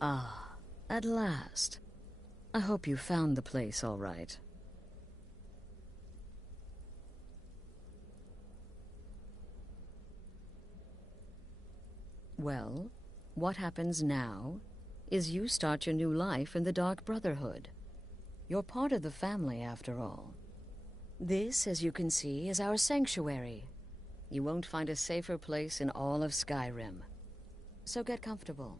Ah, at last. I hope you found the place all right. Well, what happens now is you start your new life in the Dark Brotherhood. You're part of the family, after all. This, as you can see, is our sanctuary. You won't find a safer place in all of Skyrim. So get comfortable.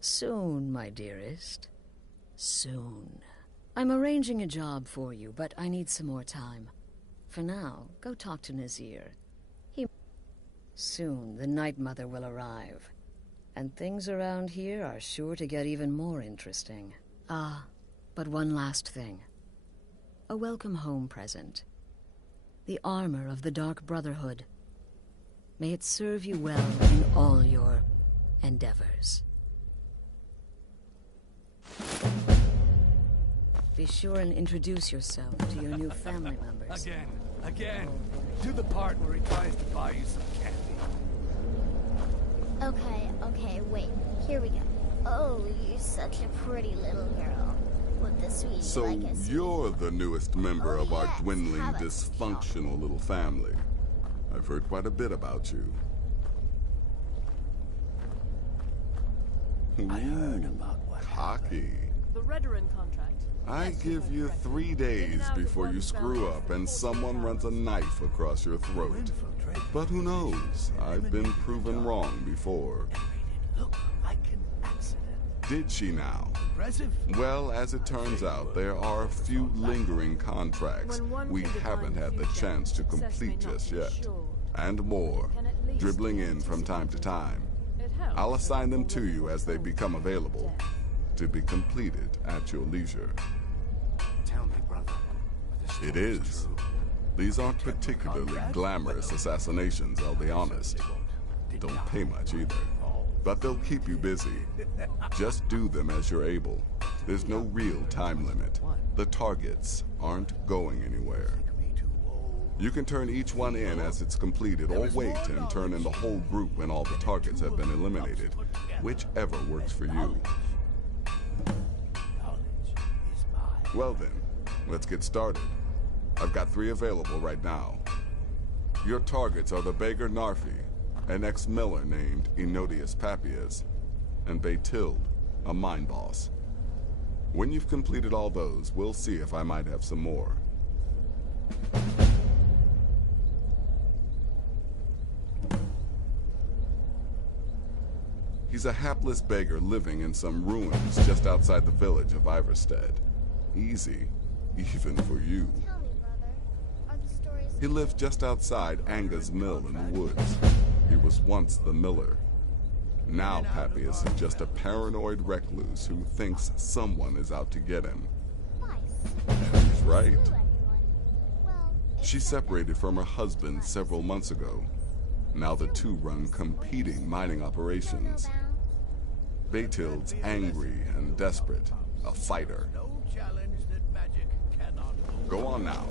Soon, my dearest. Soon. I'm arranging a job for you, but I need some more time. For now, go talk to Nazir. Soon, the Night Mother will arrive. And things around here are sure to get even more interesting. Ah, but one last thing. A welcome home present. The armor of the Dark Brotherhood. May it serve you well in all your endeavors. Be sure and introduce yourself to your new family members. Again. Do the part where he tries to buy you some candy. Okay, wait. Here we go. Oh, you're such a pretty little girl. With the sweet So like a sweet. you're the newest member Oh, of our yes. dwindling, Have a dysfunctional little family. I've heard quite a bit about you. I heard about what Cocky. The Redoran contract. I give you 3 days before you screw up and someone runs a knife across your throat. But who knows? I've been proven wrong before. Look like an accident. Did she now? Impressive. Well, as it turns out, there are a few lingering contracts we haven't had the chance to complete just yet. And more, dribbling in from time to time. I'll assign them to you as they become available, to be completed at your leisure. Tell me, brother. It is. These aren't particularly glamorous assassinations, I'll be honest. Don't pay much either. But they'll keep you busy. Just do them as you're able. There's no real time limit. The targets aren't going anywhere. You can turn each one in as it's completed, or wait and turn in the whole group when all the targets have been eliminated. Whichever works for you. Well then, let's get started. I've got 3 available right now. Your targets are the beggar Narfi, an ex-miller named Enodius Papias, and Baytild, a mine boss. When you've completed all those, we'll see if I might have some more. He's a hapless beggar living in some ruins just outside the village of Iverstead. Easy, even for you. Tell me, brother. Are the stories... He lived just outside Anga's mill in the woods. He was once the miller. Now Papias is just a paranoid recluse who thinks someone is out to get him. And he's right. She separated from her husband several months ago. Now the two run competing mining operations. Baytild's angry and desperate, a fighter. Go on now.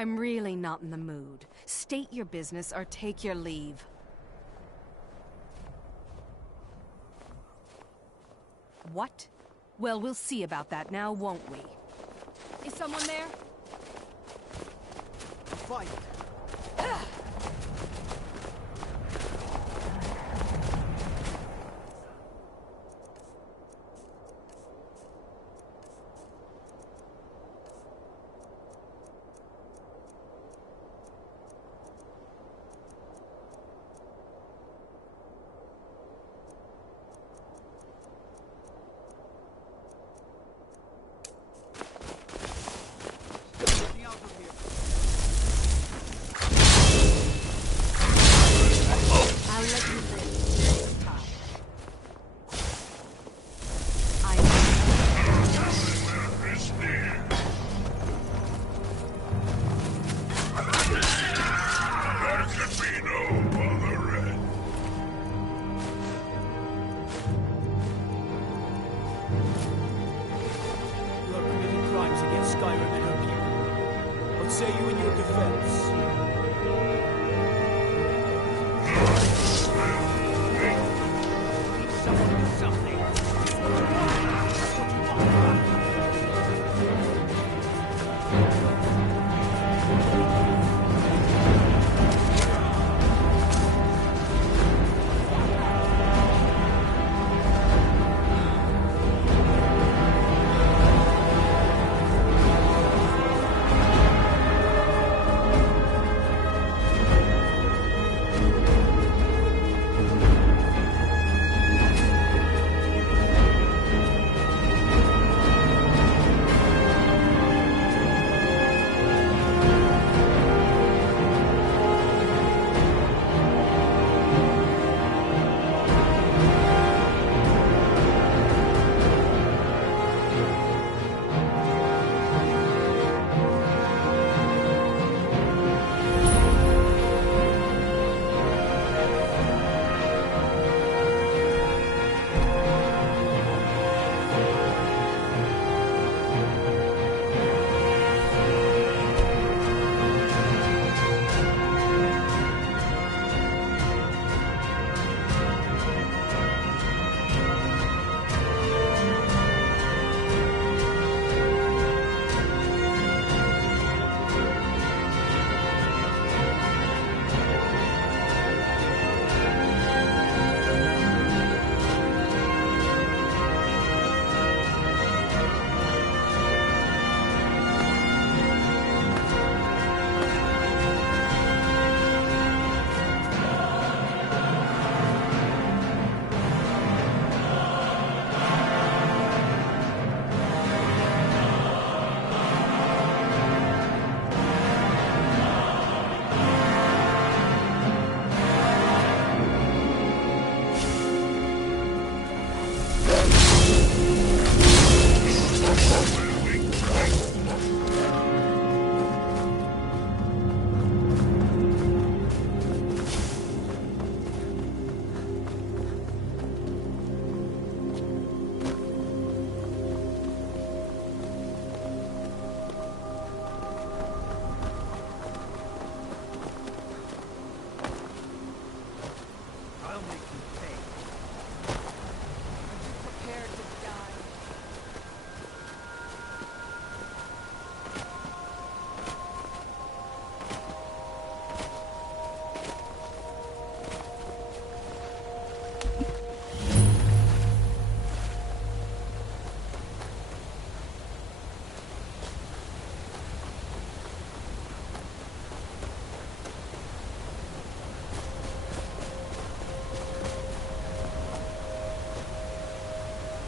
I'm really not in the mood. State your business or take your leave. What? Well, we'll see about that now, won't we? Is someone there? Fight! You have committed crimes against Skyrim and her people. What say you in your defense? Someone do something. That's what you want.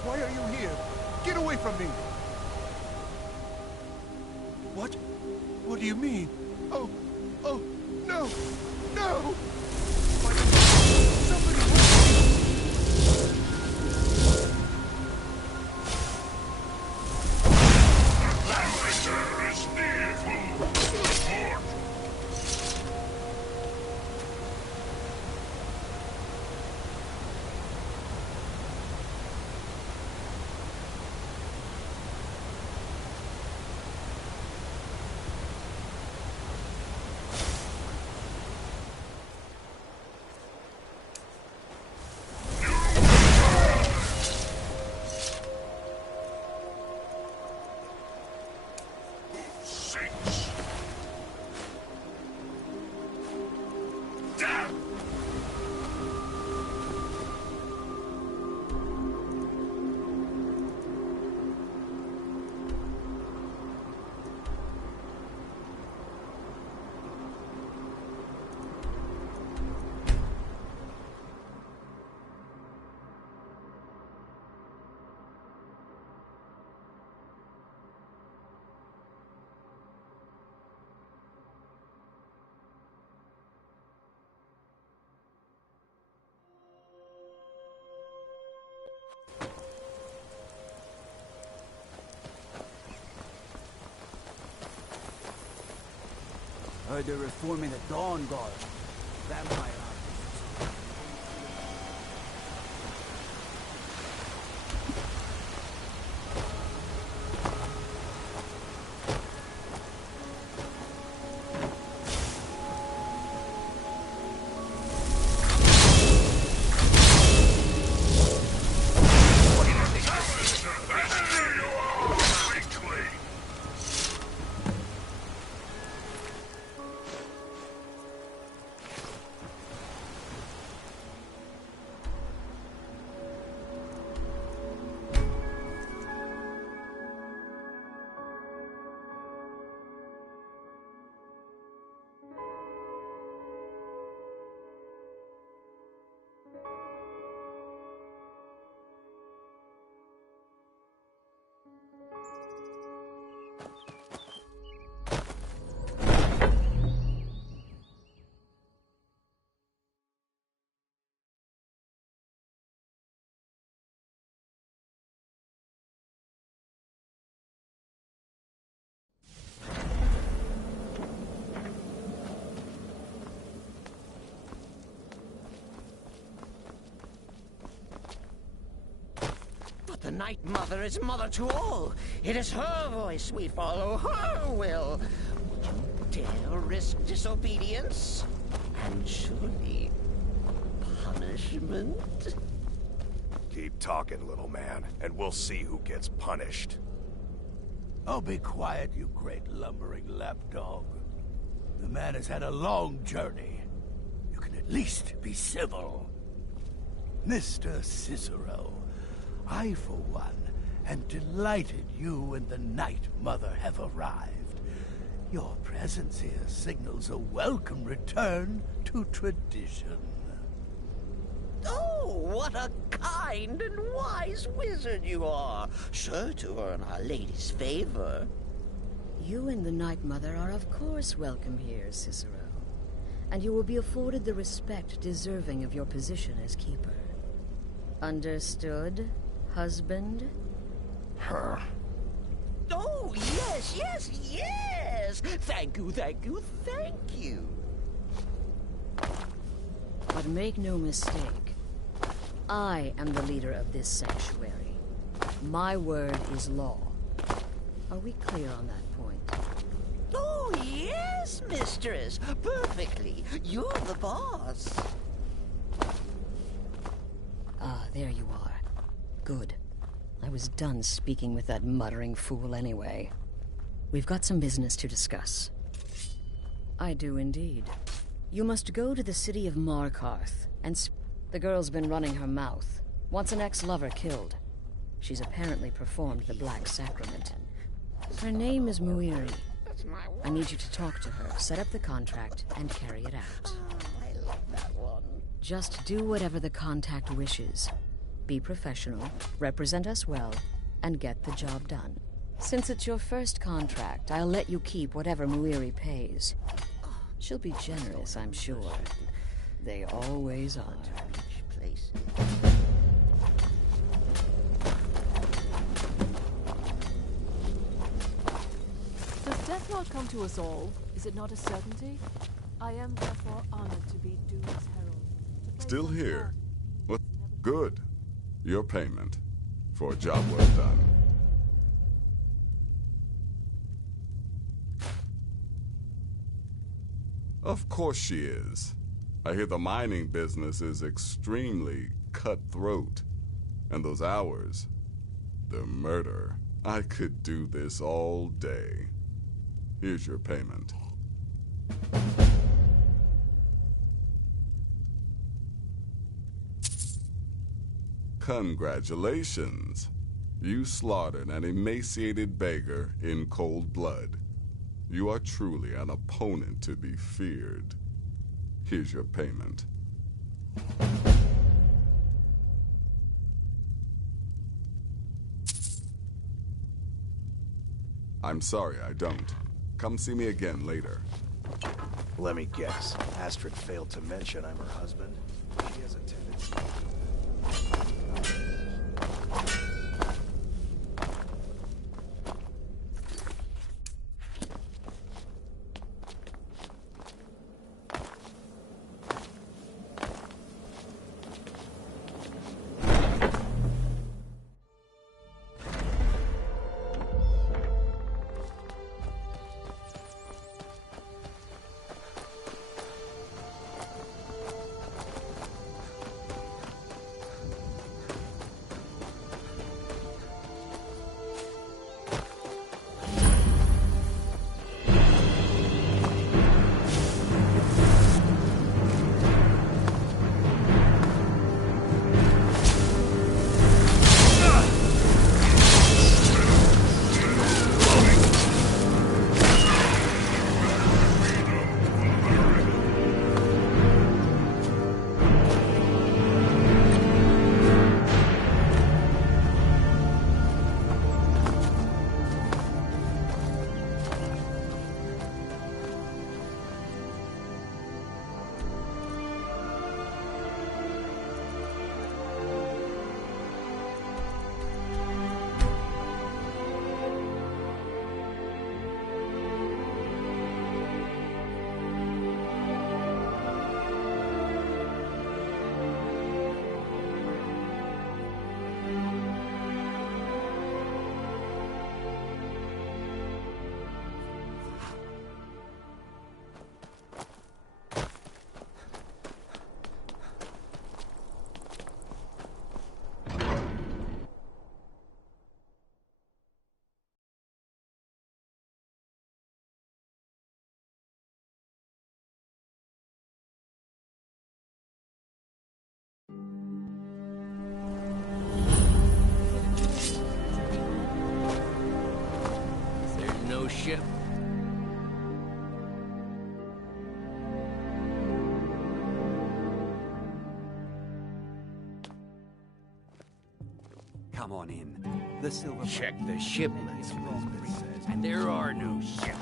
Why are you here? Get away from me! What? What do you mean? Oh, no! No! Somebody help me! Heard they're reforming the Dawn Guard. Vampire The Night Mother is mother to all. It is her voice we follow, her will. Would you dare risk disobedience? And surely punishment? Keep talking, little man, and we'll see who gets punished. Oh, be quiet, you great lumbering lapdog. The man has had a long journey. You can at least be civil. Mr. Cicero, I, for one, am delighted you and the Night Mother have arrived. Your presence here signals a welcome return to tradition. Oh, what a kind and wise wizard you are, sure to earn Our Lady's favor. You and the Night Mother are of course welcome here, Cicero. And you will be afforded the respect deserving of your position as keeper. Understood, husband? Huh? Oh, yes, yes, yes! Thank you, thank you, thank you. But make no mistake, I am the leader of this sanctuary. My word is law. Are we clear on that point? Oh, yes, mistress. Perfectly. You're the boss. Ah, there you are. Good. I was done speaking with that muttering fool anyway. We've got some business to discuss. I do indeed. You must go to the city of Markarth and the girl's been running her mouth. Wants an ex-lover killed. She's apparently performed the Black Sacrament. Her name is Muiri. I need you to talk to her, set up the contract, and carry it out. I love that one. Just do whatever the contact wishes. Be professional, represent us well, and get the job done. Since it's your first contract, I'll let you keep whatever Muiri pays. She'll be generous, I'm sure. They always are. Each place. Does death not come to us all? Is it not a certainty? I am therefore honored to be Doom's herald. To play Still some here. part. What? Good. Your payment. For a job well done. Of course she is. I hear the mining business is extremely cutthroat. And those hours, the murder. I could do this all day. Here's your payment. Congratulations. You slaughtered an emaciated beggar in cold blood. You are truly an opponent to be feared. Here's your payment. I'm sorry, I don't. Come see me again later. Let me guess. Astrid failed to mention I'm her husband. She has a tendency. come on in. The silver... Check the ship list, and there are no ships.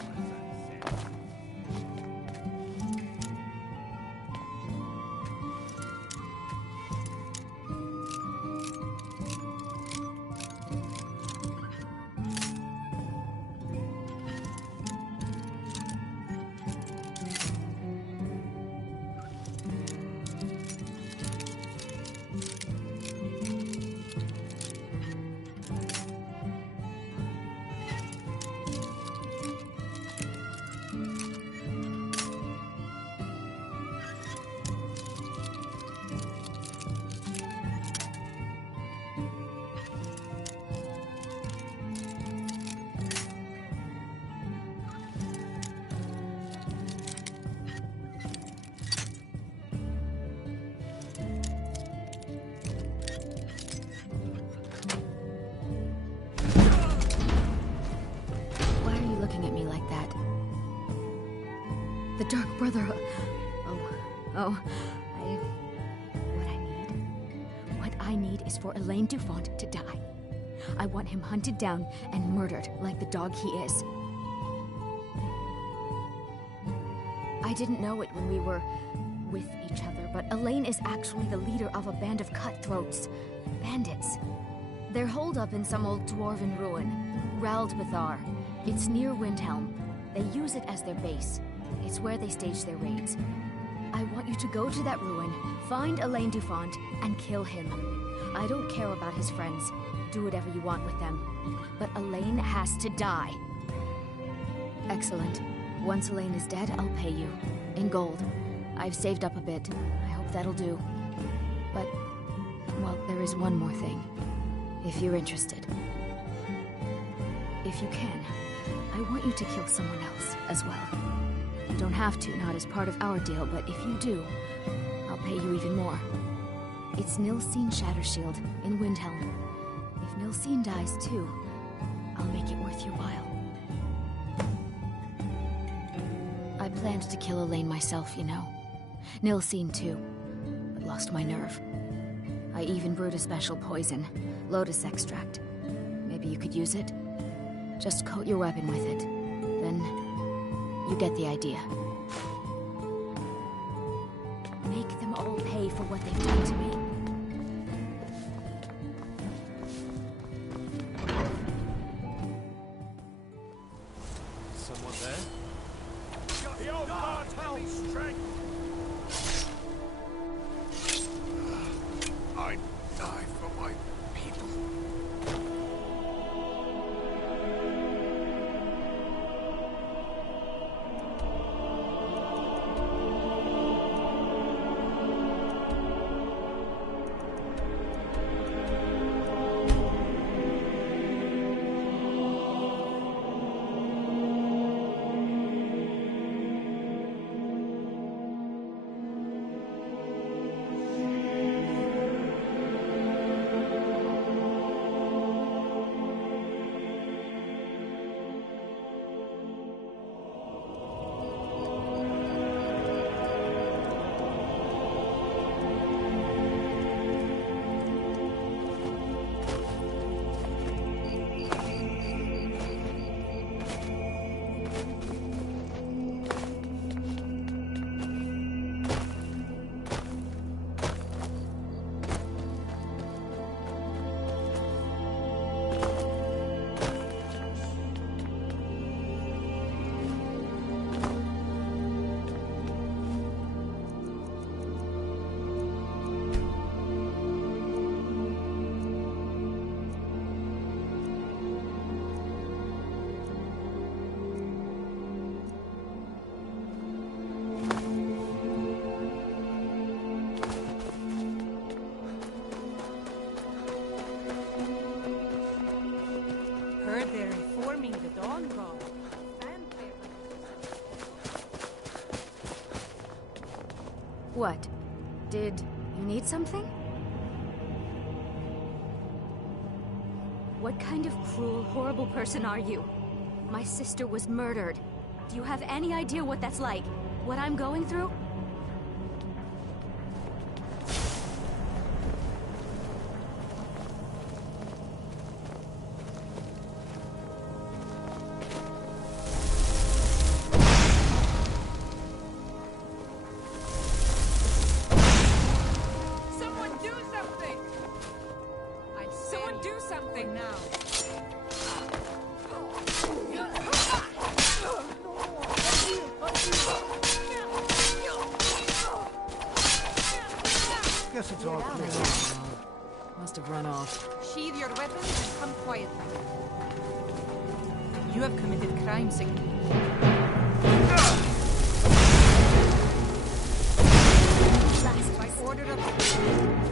The Dark Brother... What I need is for Elaine Dufont to die. I want him hunted down and murdered like the dog he is. I didn't know it when we were with each other, but Elaine is actually the leader of a band of cutthroats. Bandits. They're holed up in some old dwarven ruin, Raldbethar. It's near Windhelm. They use it as their base. It's where they stage their raids. I want you to go to that ruin, find Elaine Dufont, and kill him. I don't care about his friends. Do whatever you want with them. But Elaine has to die. Excellent. Once Elaine is dead, I'll pay you. In gold. I've saved up a bit. I hope that'll do. But, well, there is one more thing. If you're interested. If you can, I want you to kill someone else as well. You don't have to, not as part of our deal, but if you do, I'll pay you even more. It's Nilsine Shattershield in Windhelm. If Nilsine dies too, I'll make it worth your while. I planned to kill Elaine myself, you know. Nilsine too, but lost my nerve. I even brewed a special poison, lotus extract. Maybe you could use it? Just coat your weapon with it. Then, you get the idea. Make them all pay for what they've done to me. Someone there? The old God help me strength! I die for my people. What? Did you need something? What kind of cruel, horrible person are you? My sister was murdered. Do you have any idea what that's like? What I'm going through? guess it's all clear. Must have run off. Sheathe your weapons and come quietly. You have committed crimes against... By order of...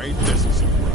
Ain't this a surprise?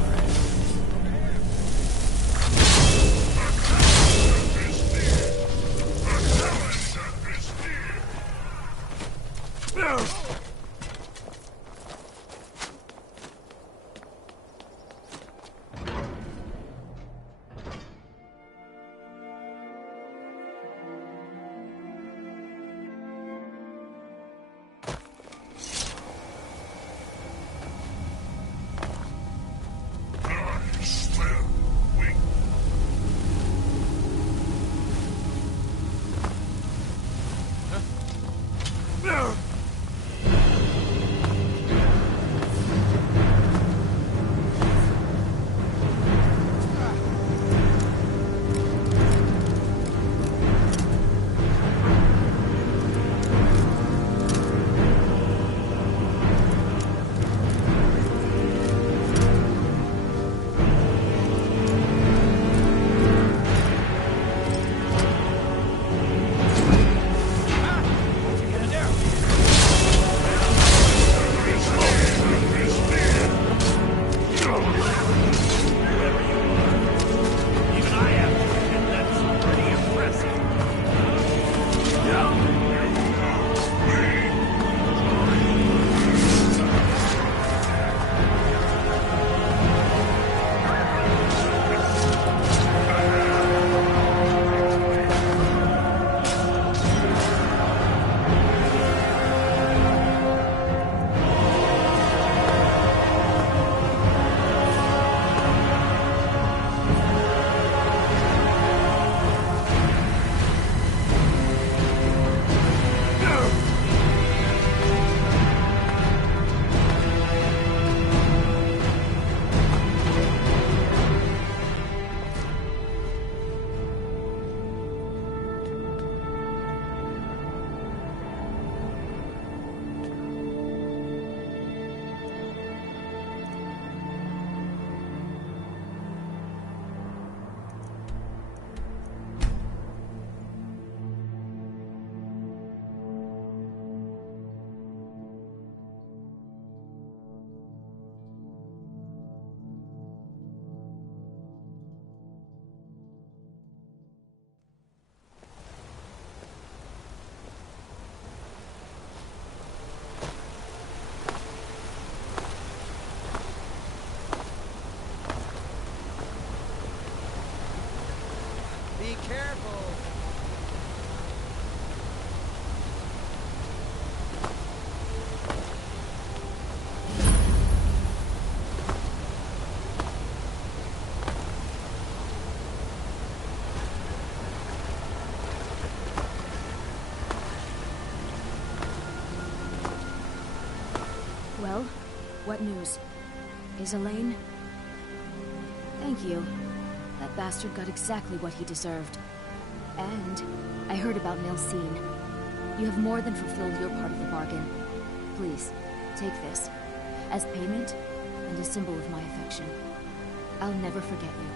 Well, what news? Is Elaine? Thank you. That bastard got exactly what he deserved. And I heard about Nelsine. You have more than fulfilled your part of the bargain. Please, take this. As payment, and a symbol of my affection. I'll never forget you.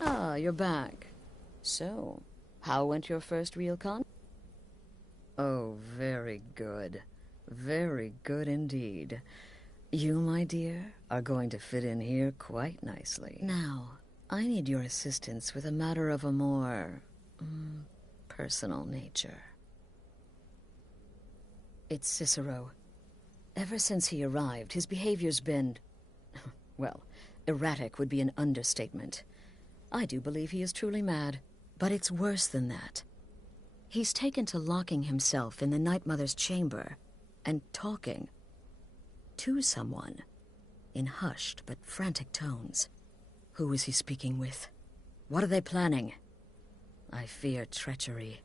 Ah, you're back. So, how went your first real con? Oh, very good. Very good indeed. You, my dear, are going to fit in here quite nicely. Now, I need your assistance with a matter of a more... personal nature. It's Cicero. Ever since he arrived, his behavior's been... well, erratic would be an understatement. I do believe he is truly mad, but it's worse than that. He's taken to locking himself in the Night Mother's chamber and talking to someone in hushed but frantic tones. Who is he speaking with? What are they planning? I fear treachery.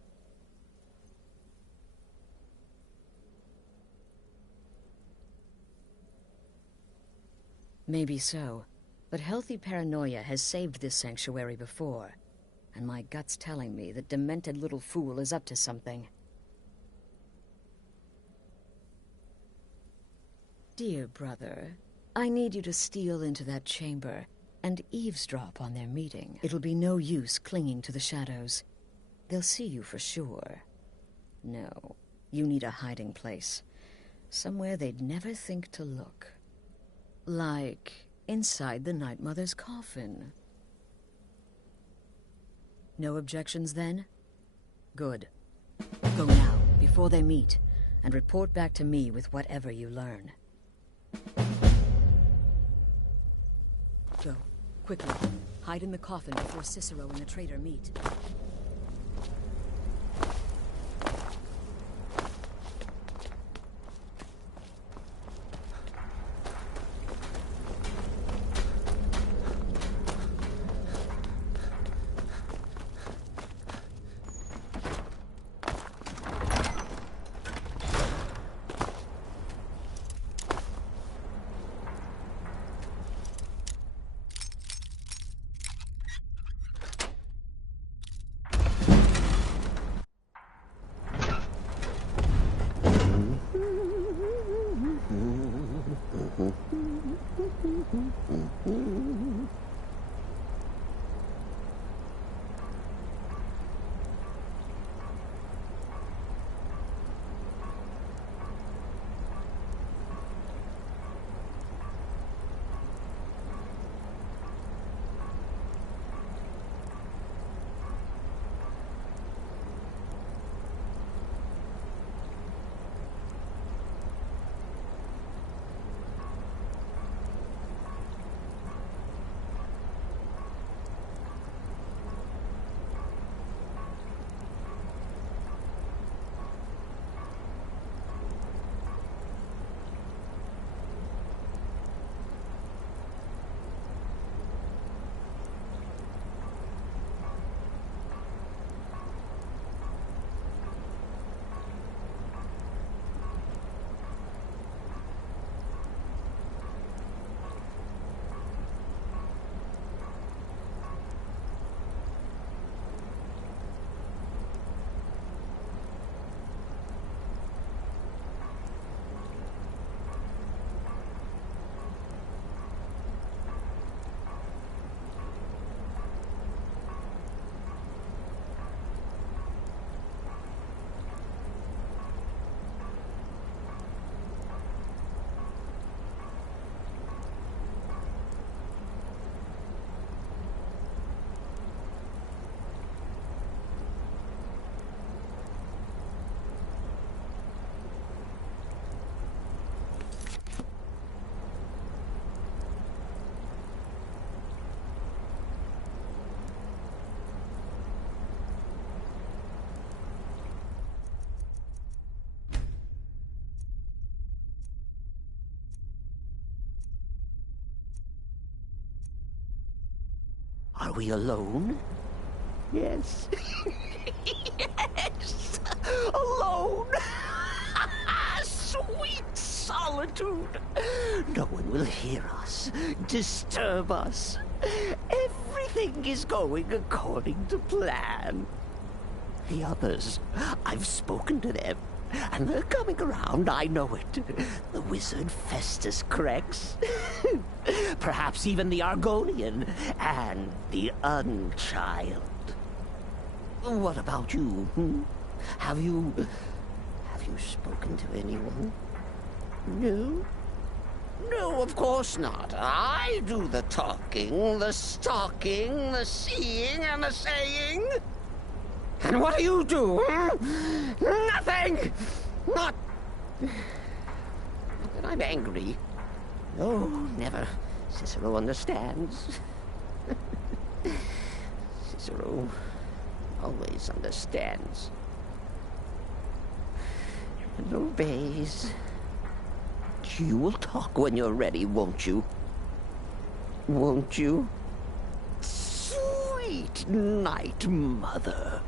Maybe so. But healthy paranoia has saved this sanctuary before, and my gut's telling me that demented little fool is up to something. Dear brother, I need you to steal into that chamber and eavesdrop on their meeting. It'll be no use clinging to the shadows. They'll see you for sure. No, you need a hiding place. Somewhere they'd never think to look. Like... inside the Night Mother's coffin. No objections, then? Good. Go now, before they meet, and report back to me with whatever you learn. Go, quickly. Hide in the coffin before Cicero and the traitor meet. Are we alone? Yes. Yes! Alone! Sweet solitude! No one will hear us, disturb us. Everything is going according to plan. The others, I've spoken to them, and they're coming around, I know it. The wizard Festus Crex, perhaps even the Argonian, and the Unchild. What about you? Have you spoken to anyone? No? No, of course not. I do the talking, the stalking, the seeing, and the saying. And what do you do? Nothing! Not that I'm angry. No, never. Cicero understands. Cicero always understands. And obeys. You will talk when you're ready, won't you? Won't you? Sweet Night Mother.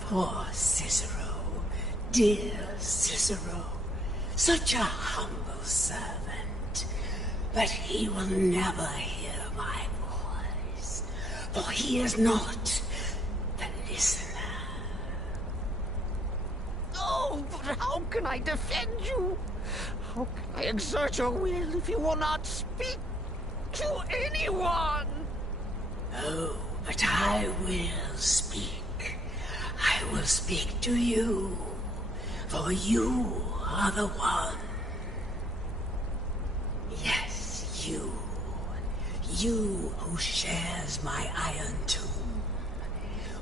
Poor Cicero, dear Cicero, such a humble servant, but he will never hear my voice, for he is not the listener. Oh, but how can I defend you? How can I exert your will if you will not speak to anyone? Oh, but I will speak. I will speak to you, for you are the one. Yes, you. You who shares my iron tomb,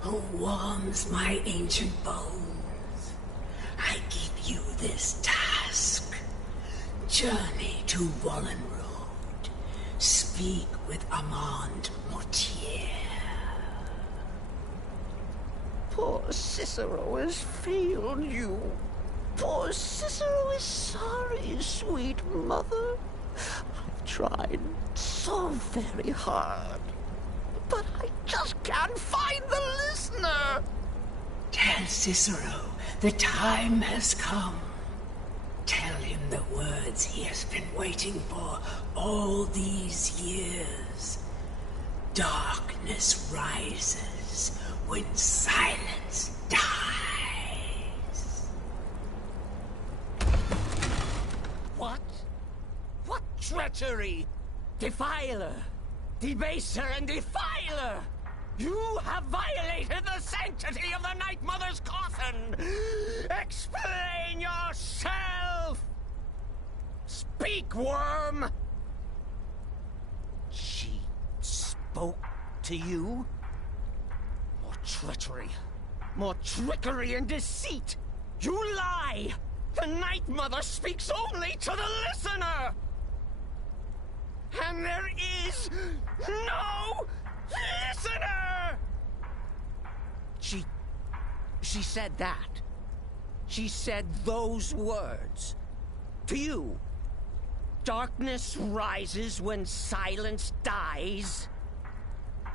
who warms my ancient bones. I give you this task. Journey to Wallenroad. Speak with Armand Mortier. Poor Cicero has failed you. Poor Cicero is sorry, sweet mother. I've tried so very hard, but I just can't find the listener. Tell Cicero the time has come. Tell him the words he has been waiting for all these years. Darkness rises when silence dies. What? What treachery? Defiler! Debaser and defiler! You have violated the sanctity of the Night Mother's coffin! Explain yourself! Speak, worm! She spoke to you? More treachery, more trickery and deceit! You lie! The Night Mother speaks only to the listener! And there is no listener! She said that. She said those words. To you. Darkness rises when silence dies.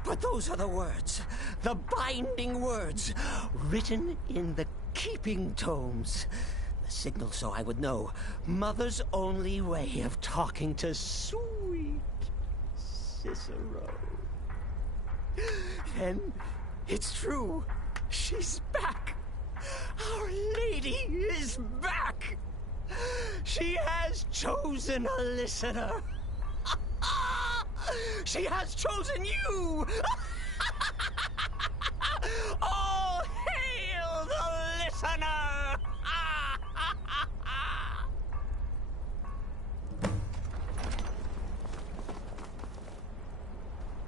But those are the words, the binding words, written in the keeping tomes. The signal so I would know. Mother's only way of talking to sweet Cicero. Then it's true. She's back. Our Lady is back. She has chosen a listener. She has chosen you. All hail the listener.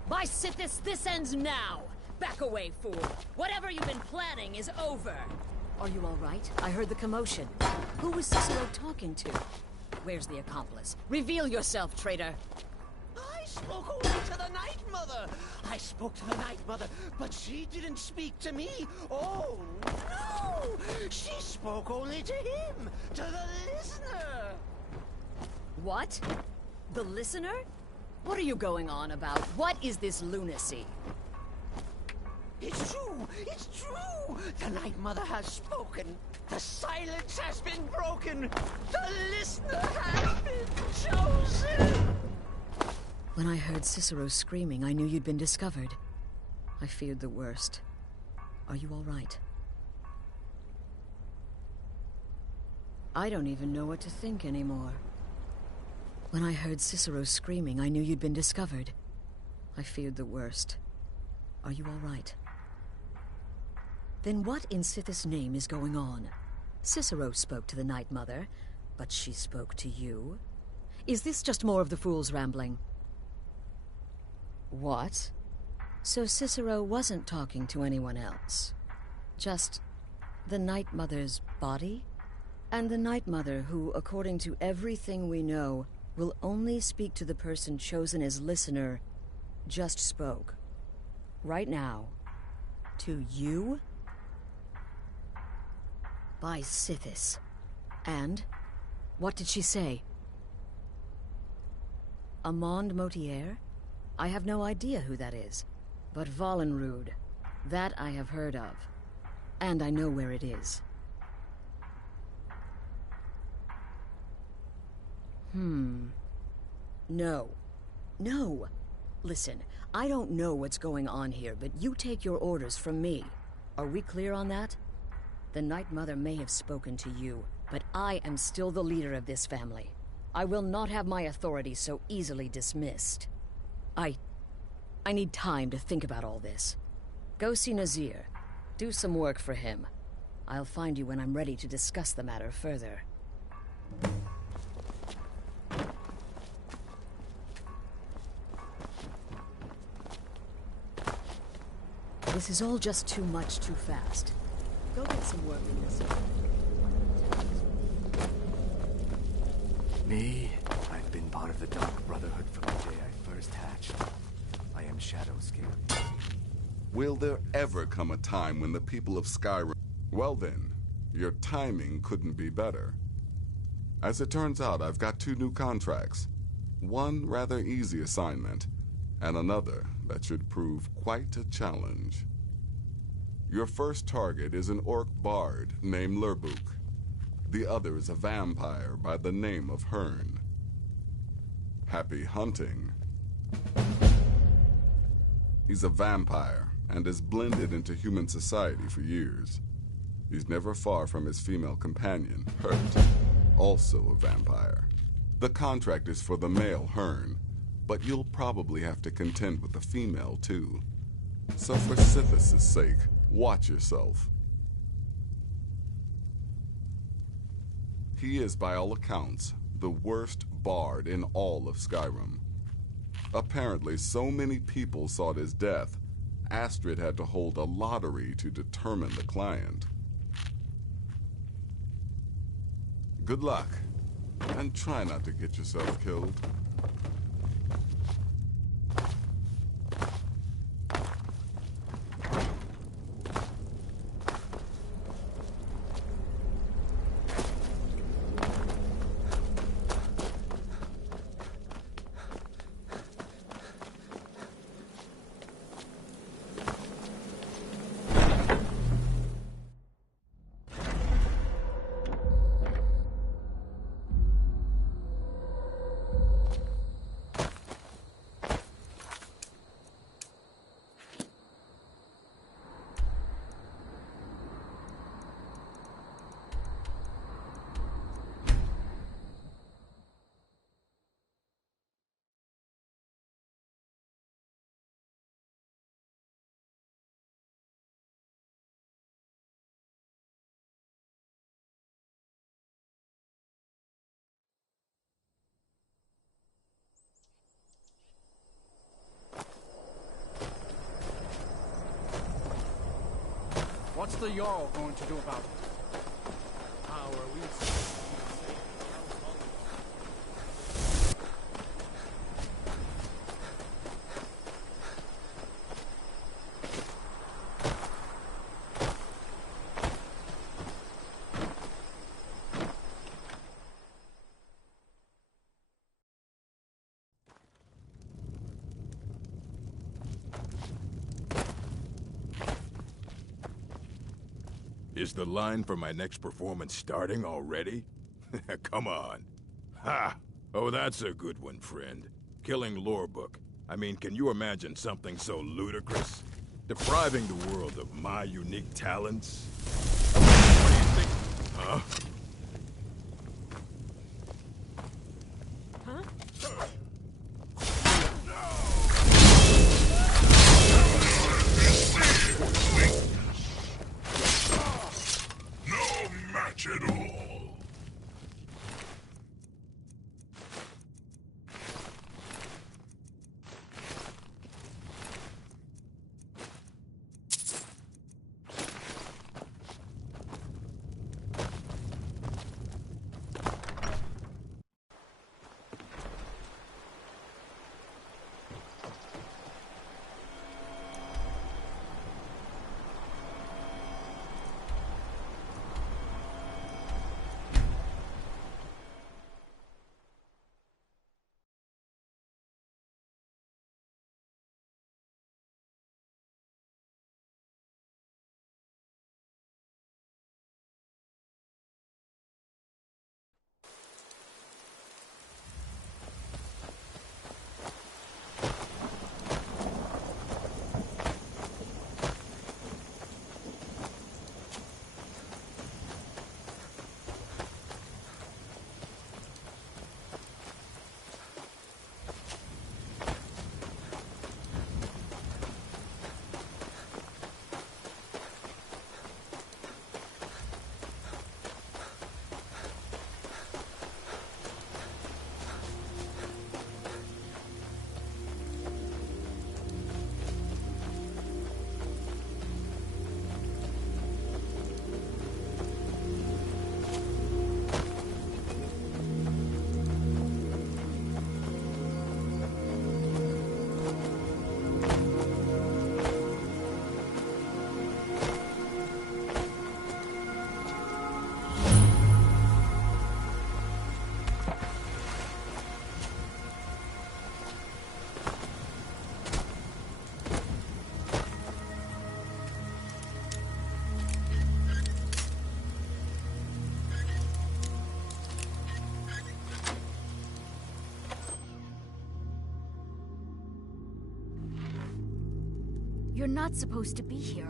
By Sithis, this ends now! Back away, fool! Whatever you've been planning is over! Are you all right? I heard the commotion. Who was Cicero talking to? Where's the accomplice? Reveal yourself, traitor! I spoke only to the Night Mother! I spoke to the Night Mother, but she didn't speak to me! Oh, no! She spoke only to him! To the listener! What? The listener? What are you going on about? What is this lunacy? It's true! It's true! The Night Mother has spoken! The silence has been broken! The listener has been chosen! When I heard Cicero screaming, I knew you'd been discovered. I feared the worst. Are you all right? I don't even know what to think anymore. When I heard Cicero screaming, I knew you'd been discovered. I feared the worst. Are you all right? Then what in Sithis' name is going on? Cicero spoke to the Night Mother, but she spoke to you? Is this just more of the fool's rambling? What? So Cicero wasn't talking to anyone else? Just the Night Mother's body? And the Night Mother, who, according to everything we know, will only speak to the person chosen as listener, just spoke. Right now. To you? By Sithis. And? What did she say? Amand Motier? I have no idea who that is. But Valenrud, that I have heard of. And I know where it is. No. No. Listen, I don't know what's going on here, but you take your orders from me. Are we clear on that? The Night Mother may have spoken to you, but I am still the leader of this family. I will not have my authority so easily dismissed. I need time to think about all this. Go see Nazir. Do some work for him. I'll find you when I'm ready to discuss the matter further. This is all just too much too fast. Go get some work in this. Me? I've been part of the Dark Brotherhood from the day I first hatched. I am Shadowscape. Will there ever come a time when the people of Skyrim... Well then, your timing couldn't be better. As it turns out, I've got 2 new contracts. One rather easy assignment, and another that should prove quite a challenge. Your first target is an orc bard named Lurbuk. The other is a vampire by the name of Hearn. Happy hunting. He's a vampire and has blended into human society for years. He's never far from his female companion, Hurt, also a vampire. The contract is for the male Hearn, but you'll probably have to contend with the female too. So for Sithis' sake, watch yourself. He is, by all accounts, the worst bard in all of Skyrim. Apparently, so many people sought his death, Astrid had to hold a lottery to determine the client. Good luck, and try not to get yourself killed. What's the Jarl going to do about it? How are we supposed to keep safe? Is the line for my next performance starting already? Come on. Ha! Oh, that's a good one, friend. Killing Lorebook. I mean, can you imagine something so ludicrous? Depriving the world of my unique talents? What do you think? Huh? No match at all. You're not supposed to be here.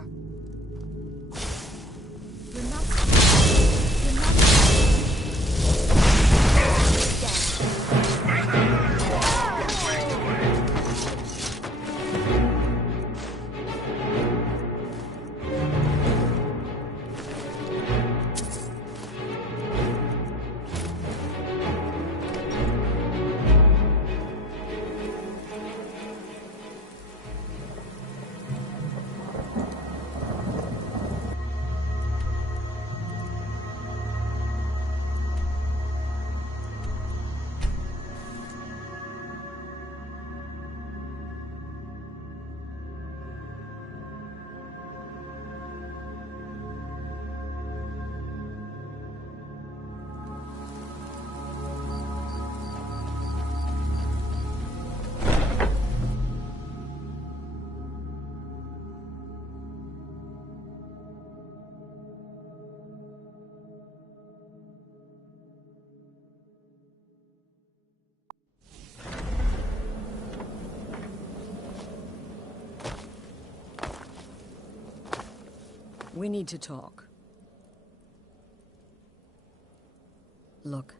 We need to talk. Look,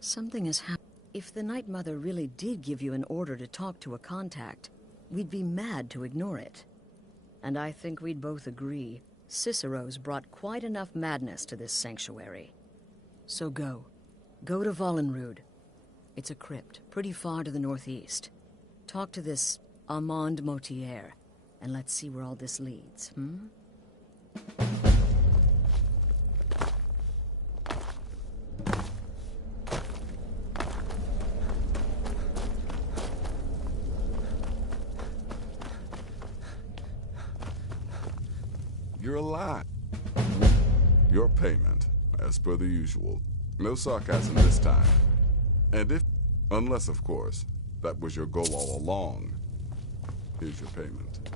something has happened. If the Night Mother really did give you an order to talk to a contact, we'd be mad to ignore it. And I think we'd both agree, Cicero's brought quite enough madness to this sanctuary. So go. Go to Vollenrud. It's a crypt, pretty far to the northeast. Talk to this Armand Motier, and let's see where all this leads, hmm? You're alive. Your payment, as per the usual. No sarcasm this time. And if, unless of course, that was your goal all along, here's your payment.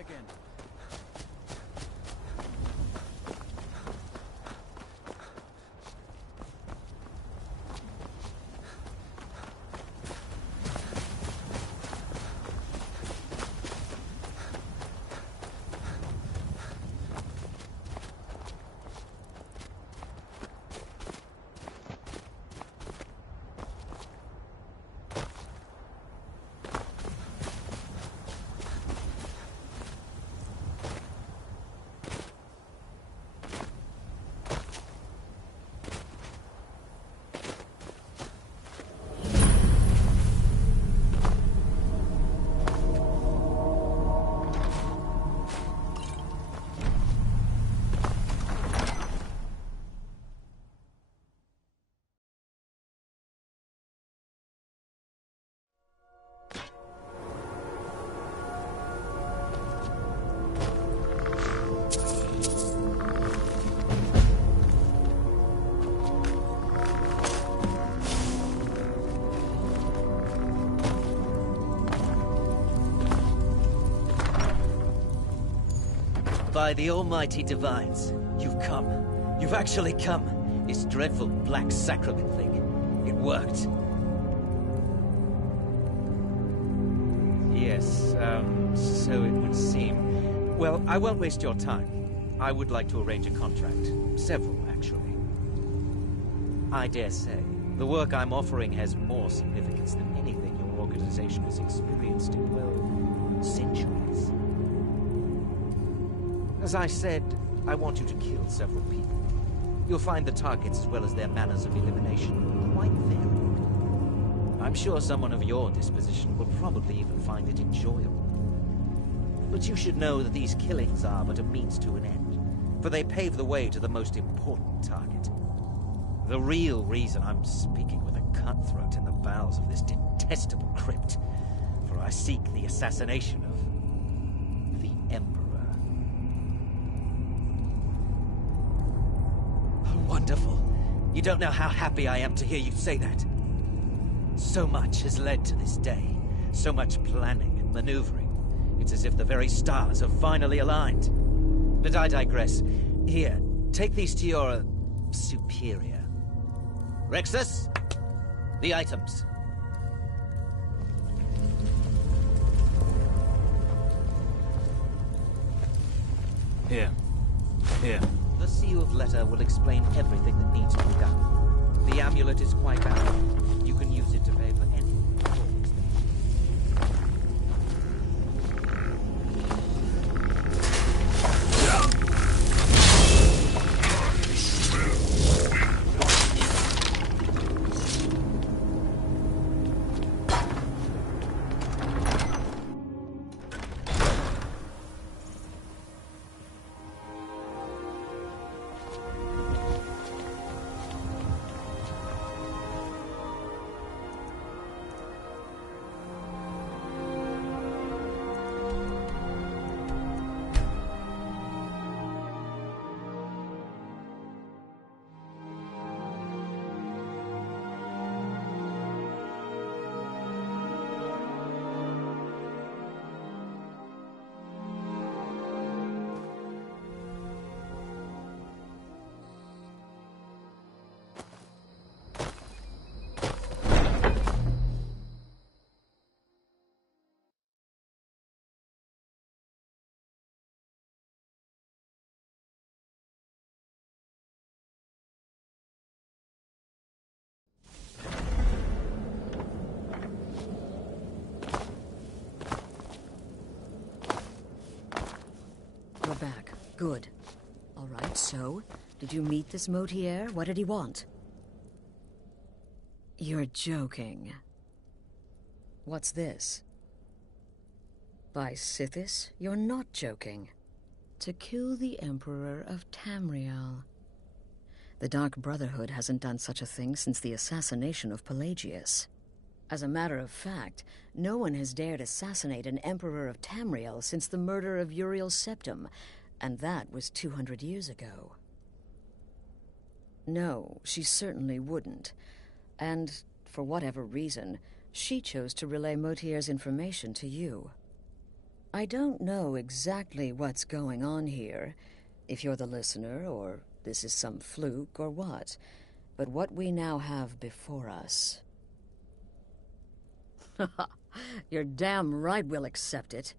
again. By the almighty divines, you've come. You've actually come. This dreadful black sacrament thing. It worked. Yes, so it would seem. Well, I won't waste your time. I would like to arrange a contract. Several, actually. I dare say, the work I'm offering has more significance than anything your organization has experienced in, well, centuries. As I said, I want you to kill several people. You'll find the targets as well as their manners of elimination quite varied. I'm sure someone of your disposition will probably even find it enjoyable. But you should know that these killings are but a means to an end, for they pave the way to the most important target. The real reason I'm speaking with a cutthroat in the bowels of this detestable crypt, for I seek the assassination of the Emperor. Wonderful. You don't know how happy I am to hear you say that. So much has led to this day. So much planning and maneuvering. It's as if the very stars have finally aligned. But I digress. Here, take these to your superior. Rexus, the items. Here. The sealed letter will explain everything that needs to be done. The amulet is quite valuable. You can use it to pay for any performance. We're back. Good. All right, so, did you meet this Motier? What did he want? You're joking. What's this? By Sithis, you're not joking. To kill the Emperor of Tamriel. The Dark Brotherhood hasn't done such a thing since the assassination of Pelagius. As a matter of fact, no one has dared assassinate an Emperor of Tamriel since the murder of Uriel Septim, and that was 200 years ago. No, she certainly wouldn't. And, for whatever reason, she chose to relay Motier's information to you. I don't know exactly what's going on here, if you're the listener, or this is some fluke, or what. But what we now have before us... You're damn right we'll accept it.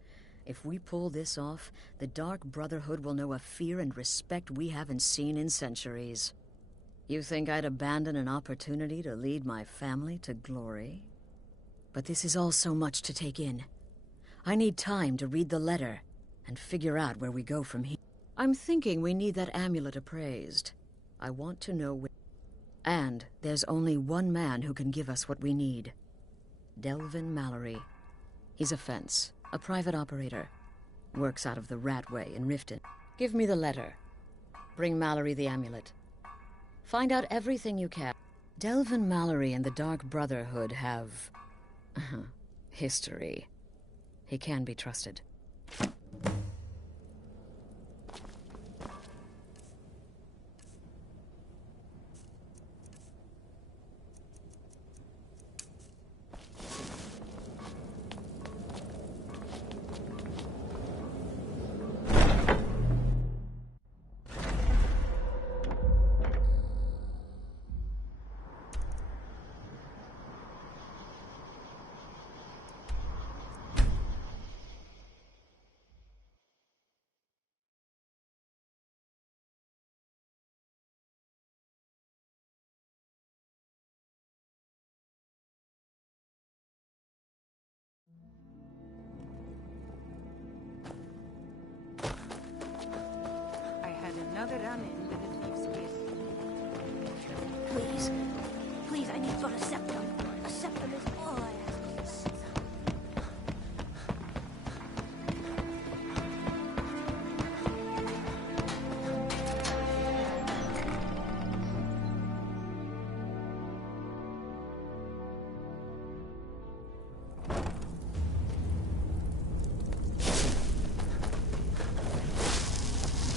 If we pull this off, the Dark Brotherhood will know a fear and respect we haven't seen in centuries. You think I'd abandon an opportunity to lead my family to glory? But this is all so much to take in. I need time to read the letter and figure out where we go from here. I'm thinking we need that amulet appraised. I want to know where... And there's only one man who can give us what we need. Delvin Mallory. He's a fence, a private operator. Works out of the Ratway in Riften. Give me the letter. Bring Mallory the amulet. Find out everything you can. Delvin Mallory and the Dark Brotherhood have... history. He can be trusted. Another run-in with a thief's gift. Please. Please, I need but a septum. A septum is all I ask.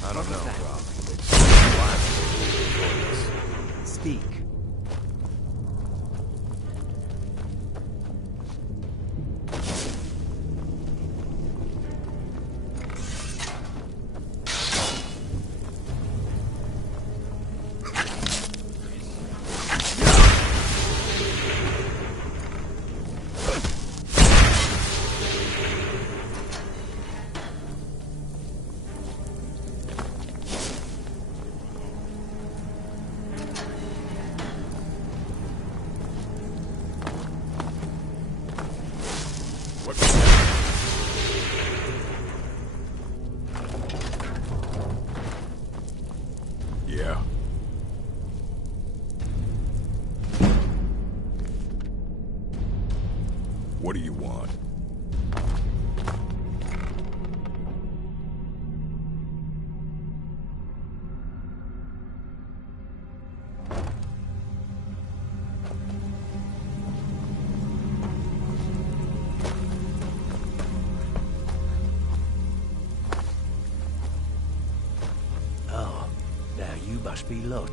I don't know, Rob. Speak. Yeah. What do you want? Oh, now you must be Lot.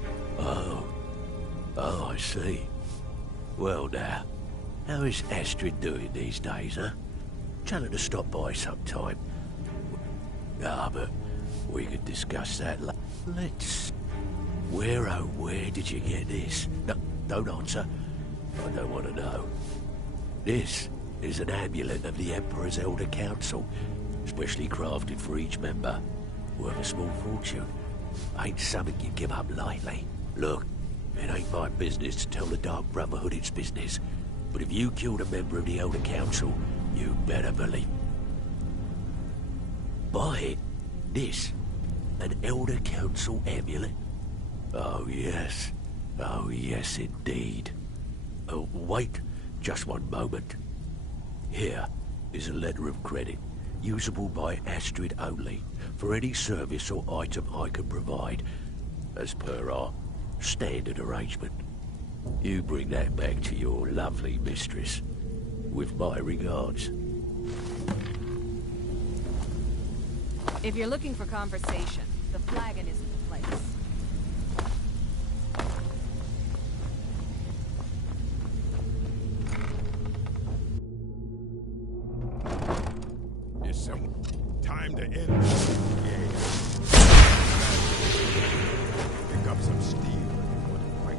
Oh, I see. Well now, how is Astrid doing these days, huh? Tell her to stop by sometime. But we could discuss that later. Let's... Where did you get this? No, don't answer. I don't want to know. This is an amulet of the Emperor's Elder Council, specially crafted for each member. Worth a small fortune. Ain't something you give up lightly. Look, it ain't my business to tell the Dark Brotherhood its business, but if you killed a member of the Elder Council, you better believe... Buy it. This. An Elder Council amulet. Oh yes. Oh yes indeed. Oh, wait. Just one moment. Here is a letter of credit, usable by Astrid only, for any service or item I can provide, as per our standard arrangement. You bring that back to your lovely mistress, with my regards. If you're looking for conversation, the flagon isn't the place. is some time to end this game. Pick up some steel if you want to fight.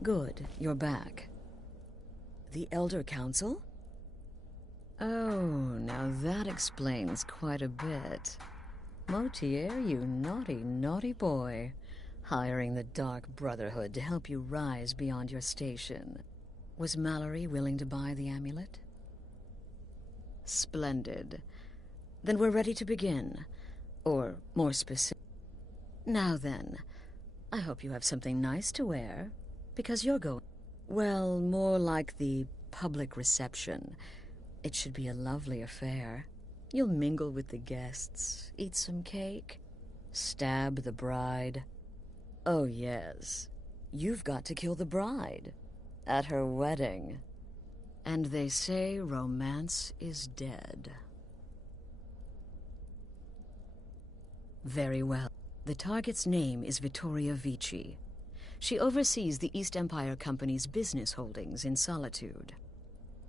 Good, you're back. The Elder Council? Oh, now that explains quite a bit. Motier, you naughty, naughty boy. Hiring the Dark Brotherhood to help you rise beyond your station. Was Mallory willing to buy the amulet? Splendid. Then we're ready to begin. Or, more specific. Now then, I hope you have something nice to wear. Because you're going... Well, more like the public reception. It should be a lovely affair. You'll mingle with the guests, eat some cake, stab the bride. Oh, yes. You've got to kill the bride. At her wedding. And they say romance is dead. Very well. The target's name is Vittoria Vici. She oversees the East Empire Company's business holdings in Solitude.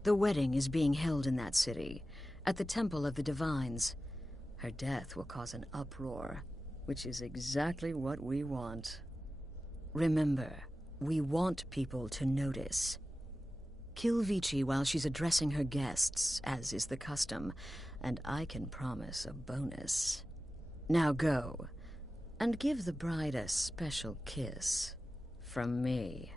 The wedding is being held in that city, at the Temple of the Divines. Her death will cause an uproar, which is exactly what we want. Remember, we want people to notice. Kill Vici while she's addressing her guests, as is the custom, and I can promise a bonus. Now go, and give the bride a special kiss. From me.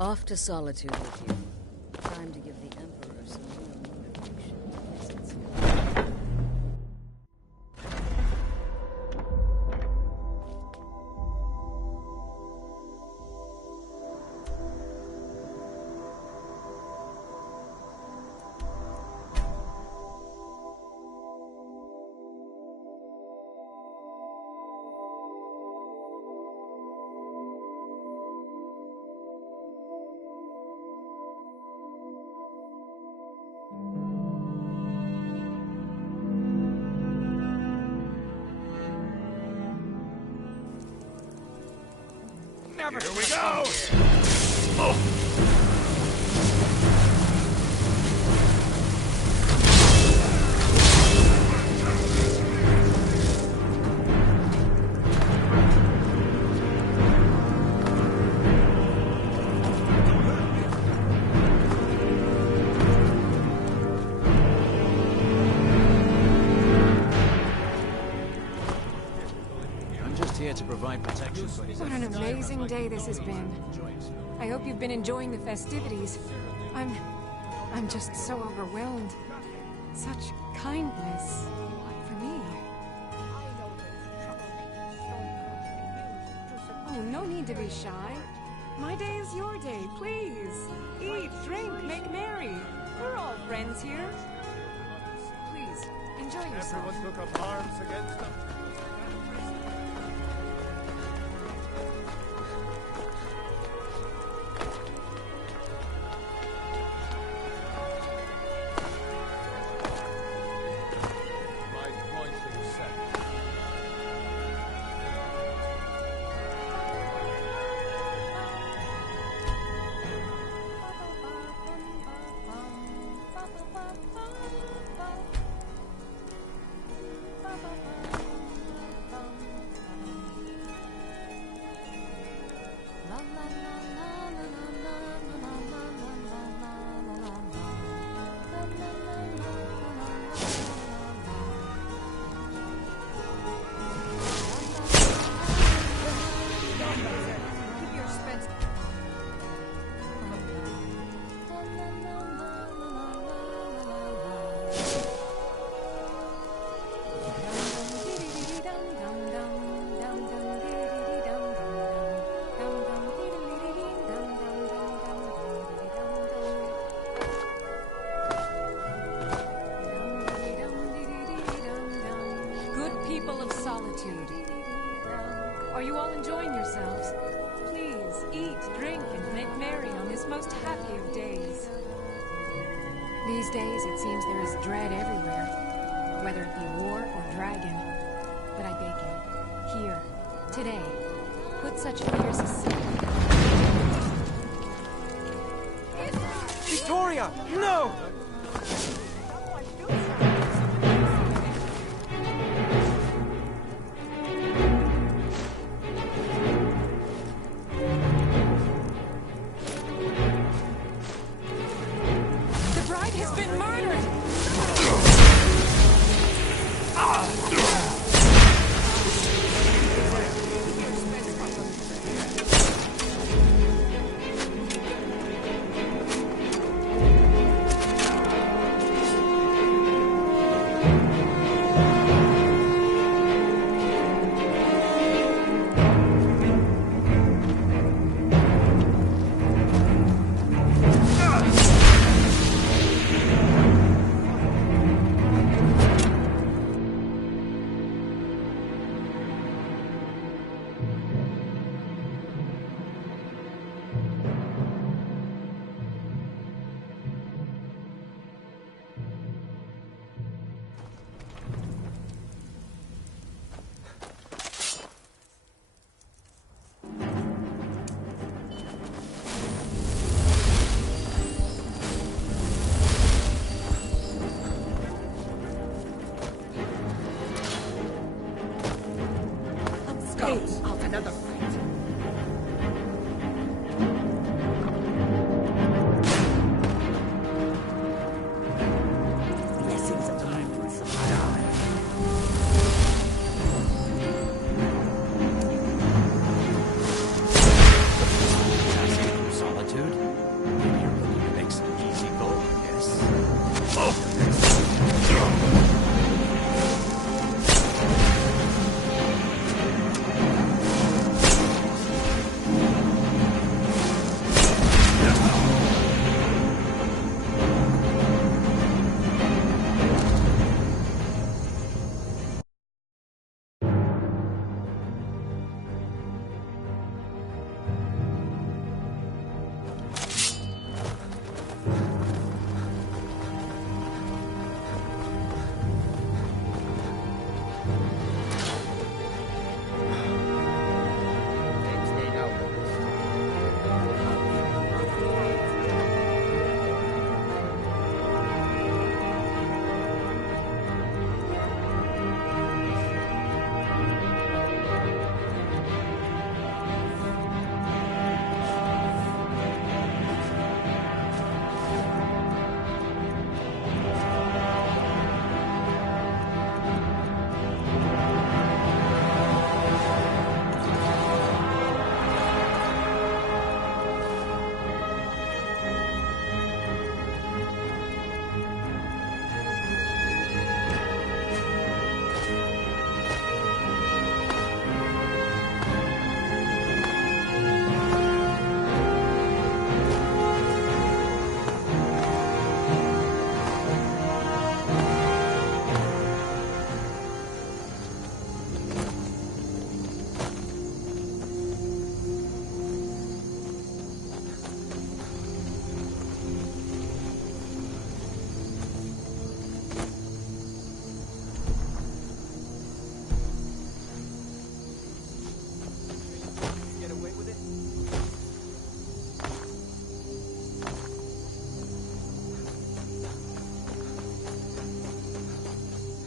Off to Solitude with you. Time to give the Emperor some real motivation. Here we go! Oh. To provide protection for his... What an amazing day this has been. I hope you've been enjoying the festivities. I'm just so overwhelmed. Such kindness for me. Oh, no need to be shy. My day is your day, please. Eat, drink, make merry. We're all friends here. Please, enjoy yourself. Everyone took up arms against them. Are you all enjoying yourselves? Please, eat, drink, and make merry on this most happy of days. These days, it seems there is dread everywhere, whether it be war or dragon. But I beg you, here, today, put such fears aside. Victoria! No! Out another fight. Blessings of the moon supply. Solitude? You're looking to make some easy gold, yes? Oh!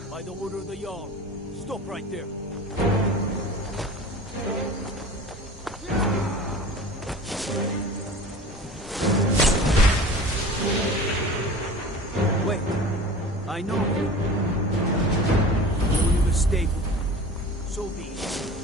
By the order of the Jarl. Stop right there. I know. Only mistake. So be it.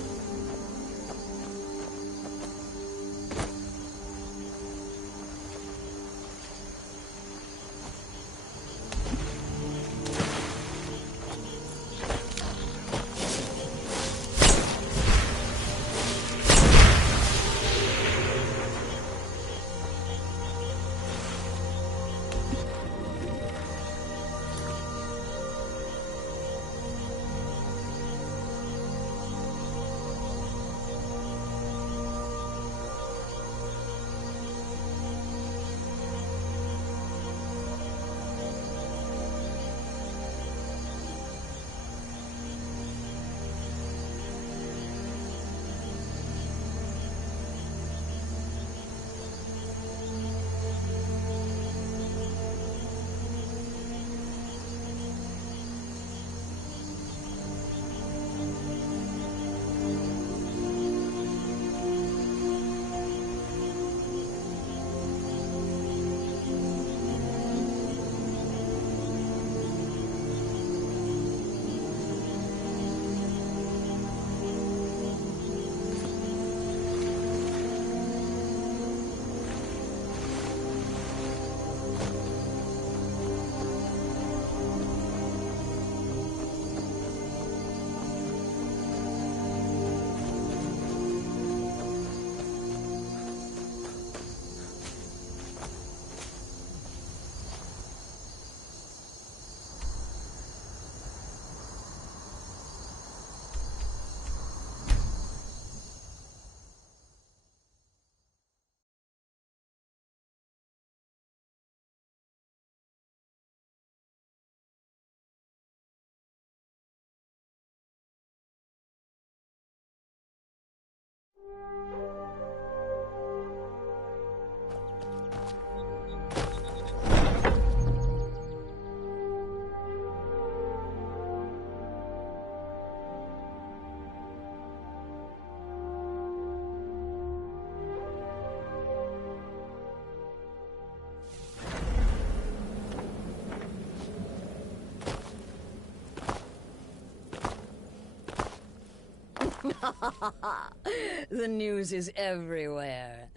The news is everywhere.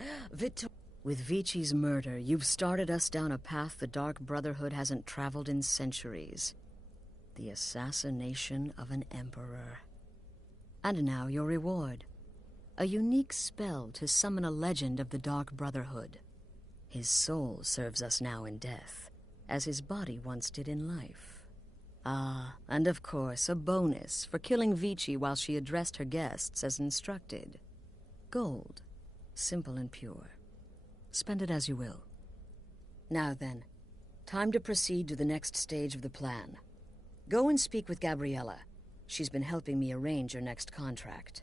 With Vici's murder, you've started us down a path the Dark Brotherhood hasn't traveled in centuries. The assassination of an emperor. And now your reward. A unique spell to summon a legend of the Dark Brotherhood. His soul serves us now in death, as his body once did in life. Ah, and of course, a bonus for killing Vici while she addressed her guests as instructed. Gold. Simple and pure. Spend it as you will. Now then, time to proceed to the next stage of the plan. Go and speak with Gabriella. She's been helping me arrange your next contract.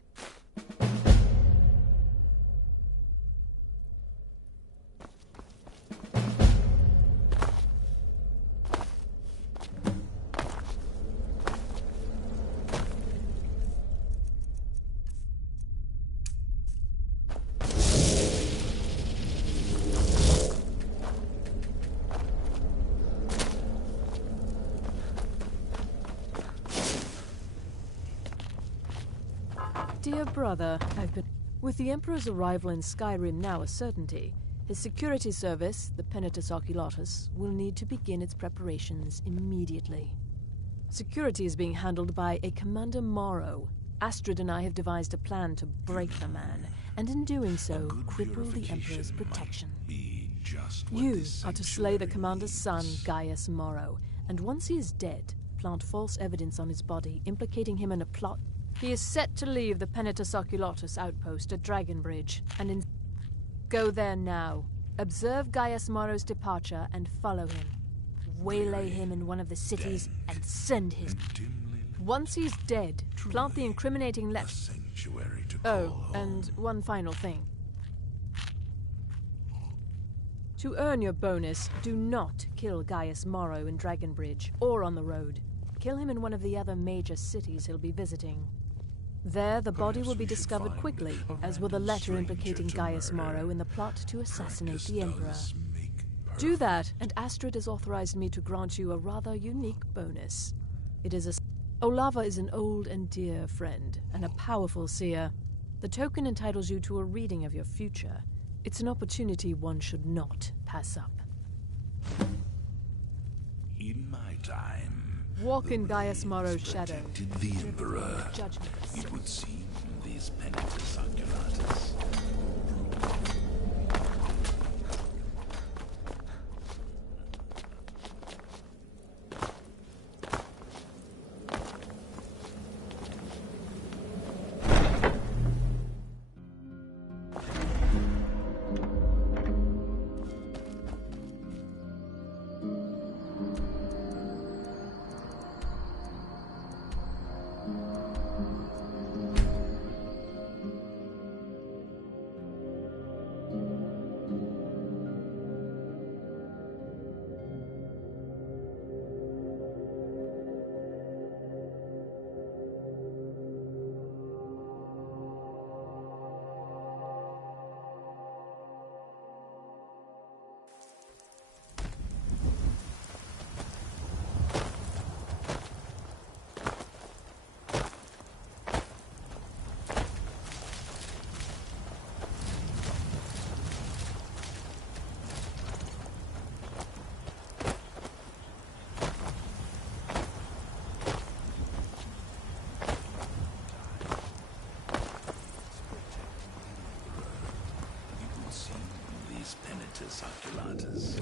Dear brother, With the Emperor's arrival in Skyrim now a certainty, his security service, the Penitus Oculatus, will need to begin its preparations immediately. Security is being handled by a Commander Morrow. Astrid and I have devised a plan to break the man, and in doing so, cripple the Emperor's protection. You are to slay the Commander's son, Gaius Morrow, and once he is dead, plant false evidence on his body, implicating him in a plot. He is set to leave the Penitus Oculatus outpost at Dragonbridge, and go there now. Observe Gaius Morrow's departure and follow him. Waylay him in one of the cities and send him. Once he's dead, plant the incriminating Oh, and one final thing. To earn your bonus, do not kill Gaius Morrow in Dragonbridge or on the road. Kill him in one of the other major cities he'll be visiting. There, the body will be discovered quickly, as will the letter implicating Gaius Morrow in the plot to assassinate the Emperor. Do that, and Astrid has authorized me to grant you a rather unique bonus. It is a... Olava is an old and dear friend, and a powerful seer. The token entitles you to a reading of your future. It's an opportunity one should not pass up. In my time, Walk in Gaius Morrow's shadow. protected the Emperor. Judgment. It would seem these Penitus Oculatus. Penitus Oculatus.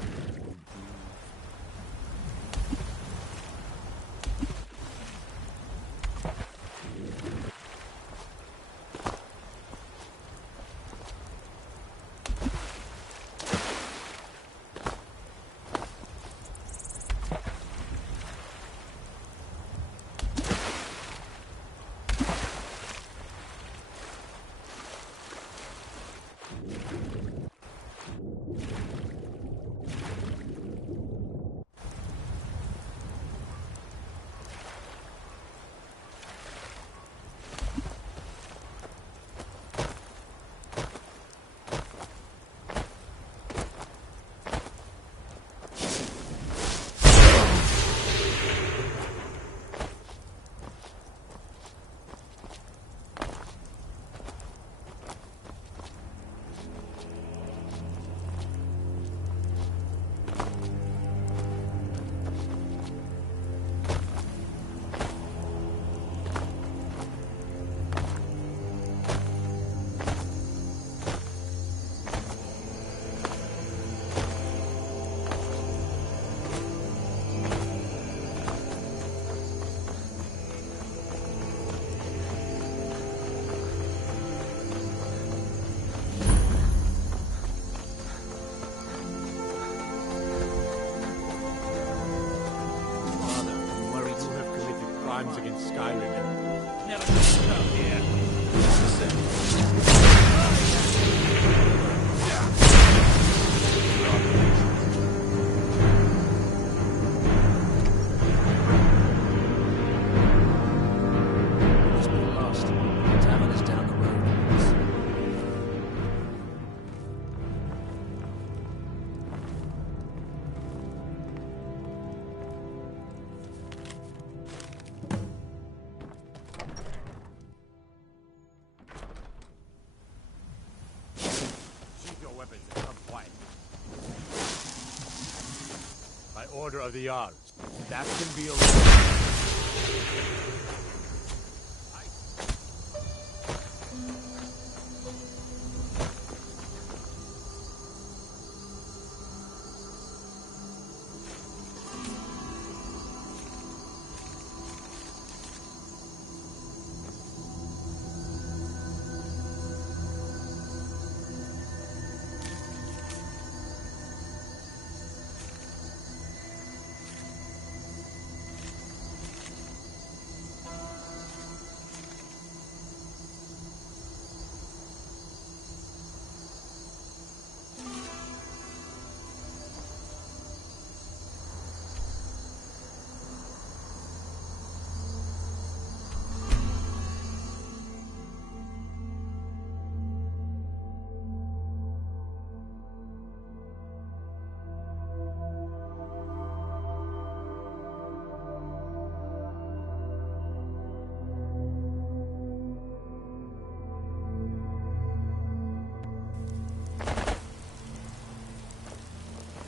Against Skyrim and never come here. Just been lost. The tavern is down the road. By order of the Jarls. That can be arranged.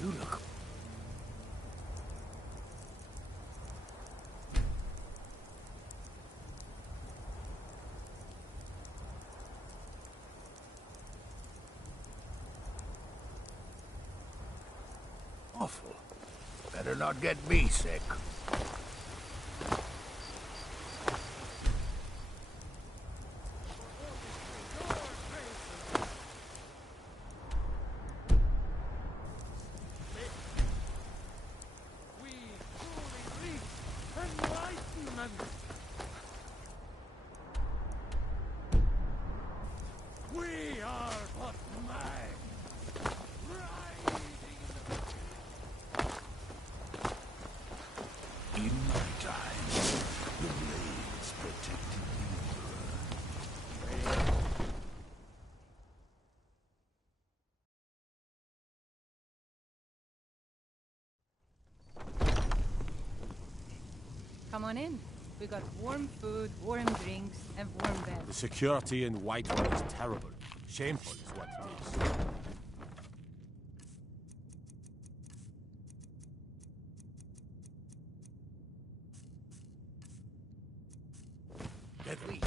You look... Awful. Better not get me sick. We are but man. In my time, the blades protected the Emperor. Come on in. We got warm food, warm drinks, and warm beds. The security in Whitehall is terrible. Shameful is what it is. Deadly.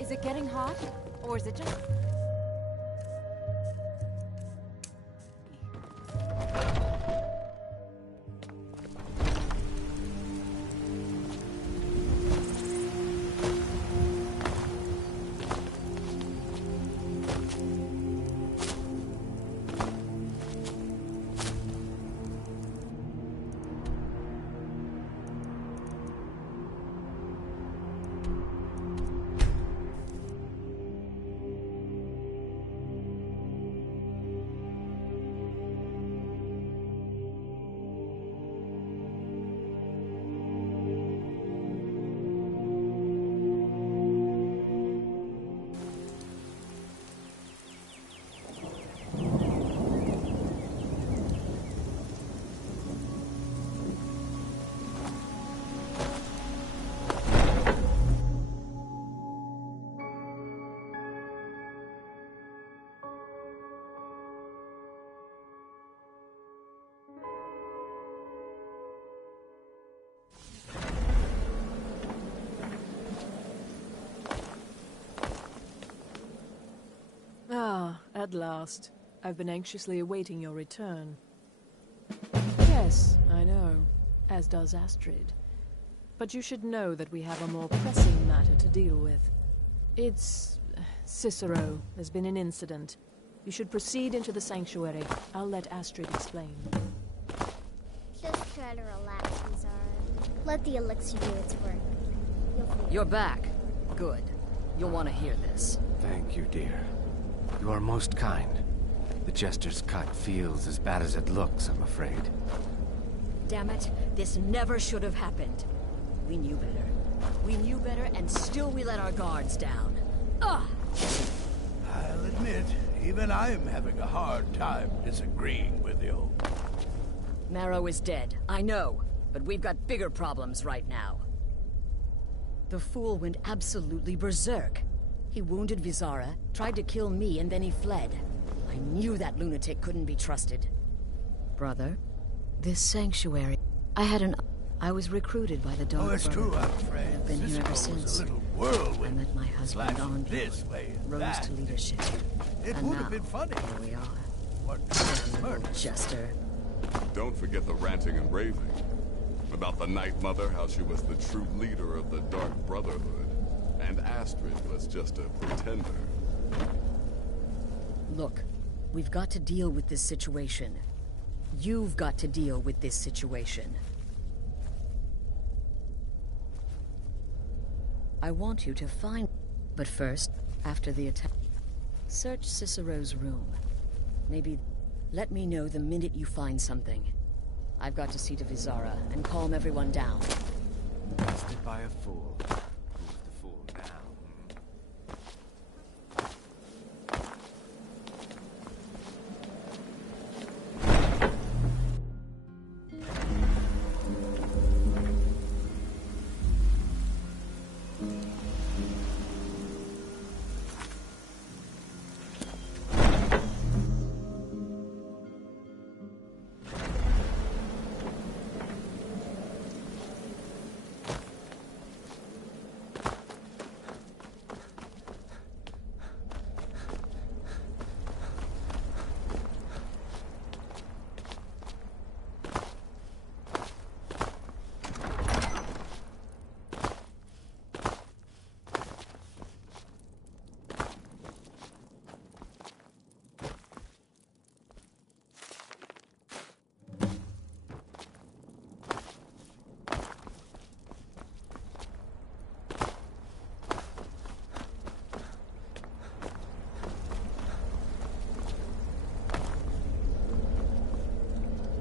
Is it getting hot? Or is it just... At last. I've been anxiously awaiting your return. Yes, I know. As does Astrid. But you should know that we have a more pressing matter to deal with. It's... Cicero. There's been an incident. You should proceed into the sanctuary. I'll let Astrid explain. Just try to relax, Zara. Let the elixir do its work. You're back. Good. You'll want to hear this. Thank you, dear. You are most kind. The Jester's cut feels as bad as it looks, I'm afraid. Damn it. This never should have happened. We knew better. We knew better, and still we let our guards down. Ugh! I'll admit, even I'm having a hard time disagreeing with you. Marrow is dead, I know. But we've got bigger problems right now. The fool went absolutely berserk. He wounded Vizara, tried to kill me, and then he fled. I knew that lunatic couldn't be trusted. Brother, This sanctuary... I was recruited by the Dark Oh, it's Brotherhood. true, I'm afraid. I've been here ever Cicero was since. a little whirlwind. I met my husband Slashing on this way and rose that. to leadership. It And would have now, been funny. here we are. What Damnable jester. Don't forget the ranting and raving. About the Night Mother, how she was the true leader of the Dark Brotherhood. And Astrid was just a pretender. Look, we've got to deal with this situation. You've got to deal with this situation. I want you to find... But first, after the attack, search Cicero's room. Maybe... Let me know the minute you find something. I've got to see to Vizara and calm everyone down. Trusted by a fool. Who's the fool now?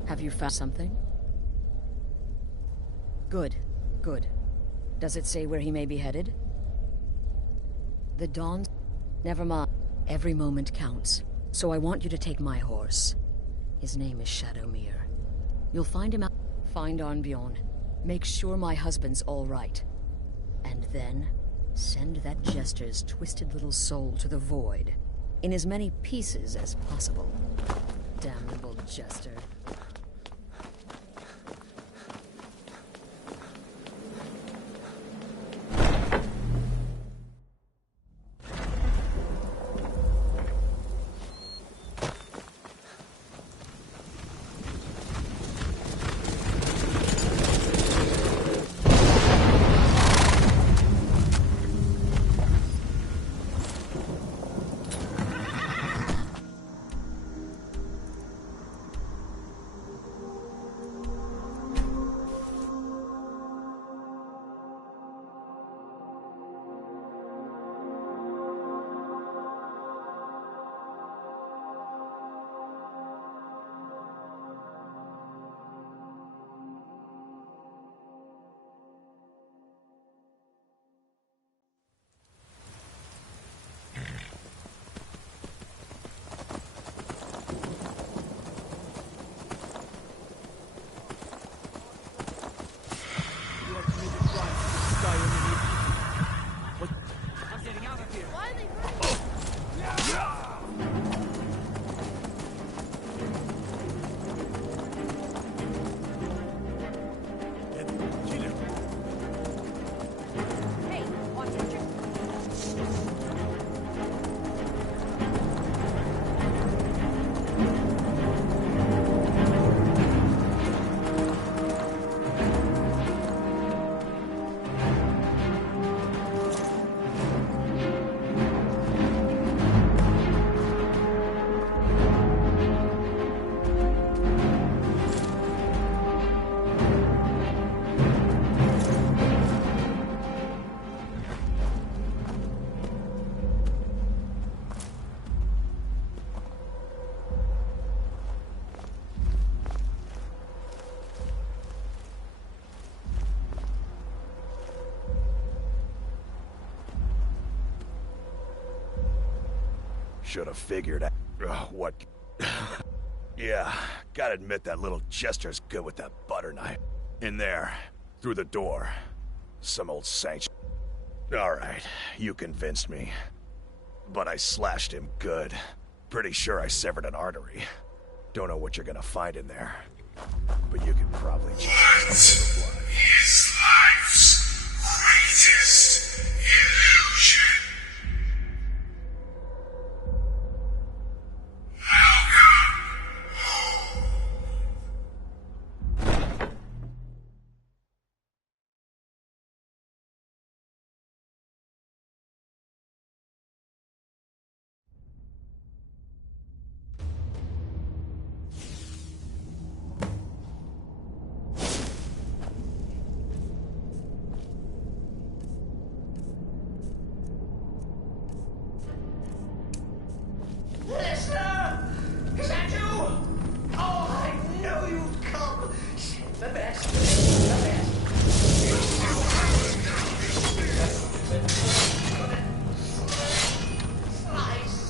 Have you found something? Good, good. Does it say where he may be headed? The Dawn... Never mind. Every moment counts. So I want you to take my horse. His name is Shadowmere. You'll find him out... Find Arnbjorn. Make sure my husband's all right. And then, send that jester's twisted little soul to the void. In as many pieces as possible. Damnable jester. You have committed crimes against Skyrim and your people. What? I'm getting out of here. Why are they Hey, watch your... Should have figured out what... Yeah, gotta admit that little jester's good with that butter knife. In there, through the door. Some old sanction. Alright, you convinced me. But I slashed him good. Pretty sure I severed an artery. Don't know what you're gonna find in there. but you could probably check What is life's greatest illusion? Listener! Is that you? Oh, I know you'd come. The best. The best. Slice.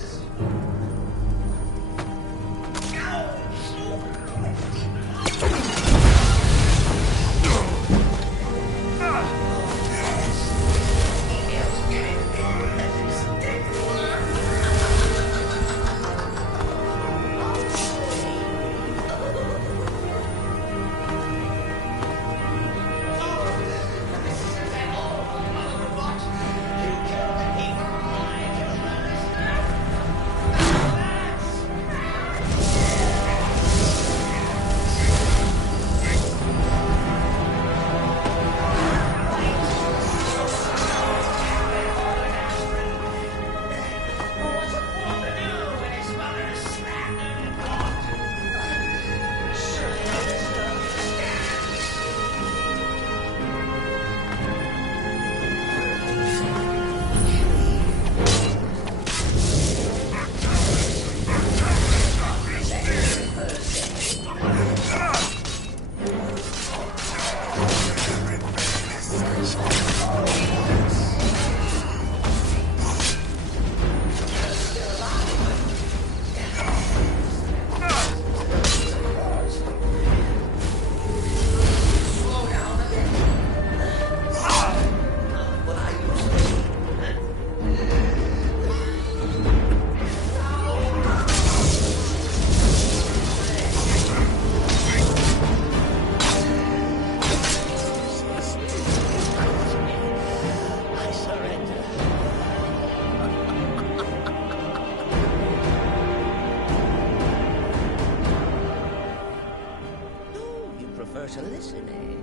To listen, eh?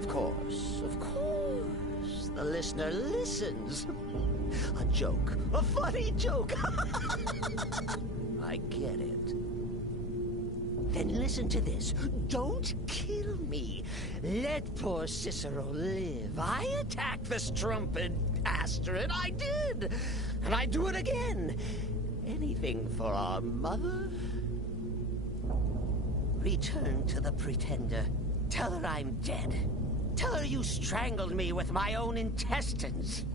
Of course, of course. The listener listens. A joke. A funny joke. I get it. Then listen to this. Don't kill me. Let poor Cicero live. I attacked the strumpet Astrid. I did. And I'd do it again. Anything for our mother? Return to the Pretender. Tell her I'm dead. Tell her you strangled me with my own intestines.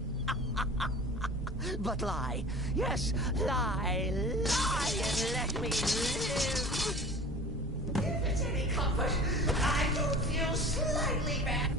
But lie. Yes, lie. Lie and let me live. If it's any comfort, I do feel slightly bad.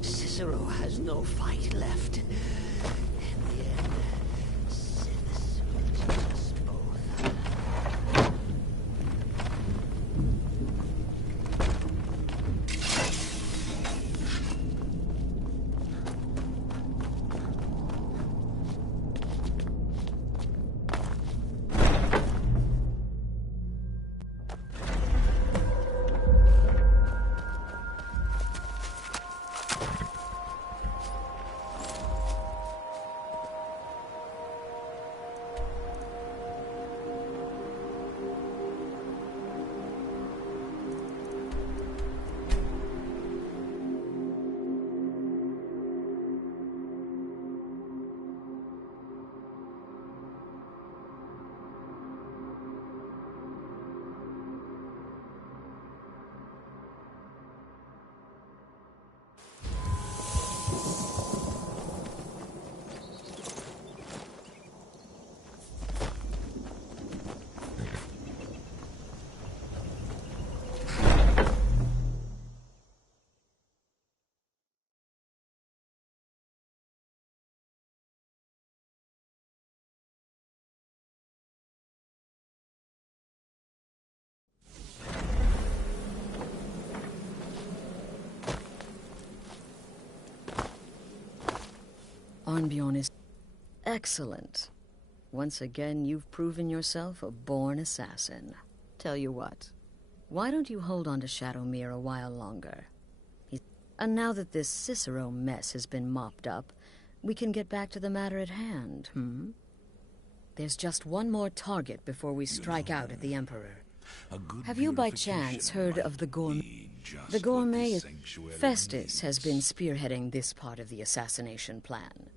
Cicero has no fight left. In the end, this will teach us both. Arnbjorn is excellent. Once again, you've proven yourself a born assassin. Tell you what, why don't you hold on to Shadowmere a while longer? And now that this Cicero mess has been mopped up, we can get back to the matter at hand, There's just one more target before we strike out at the Emperor. Have you by chance heard of the Gourmet? The Gourmet is... Festus has been spearheading this part of the assassination plan.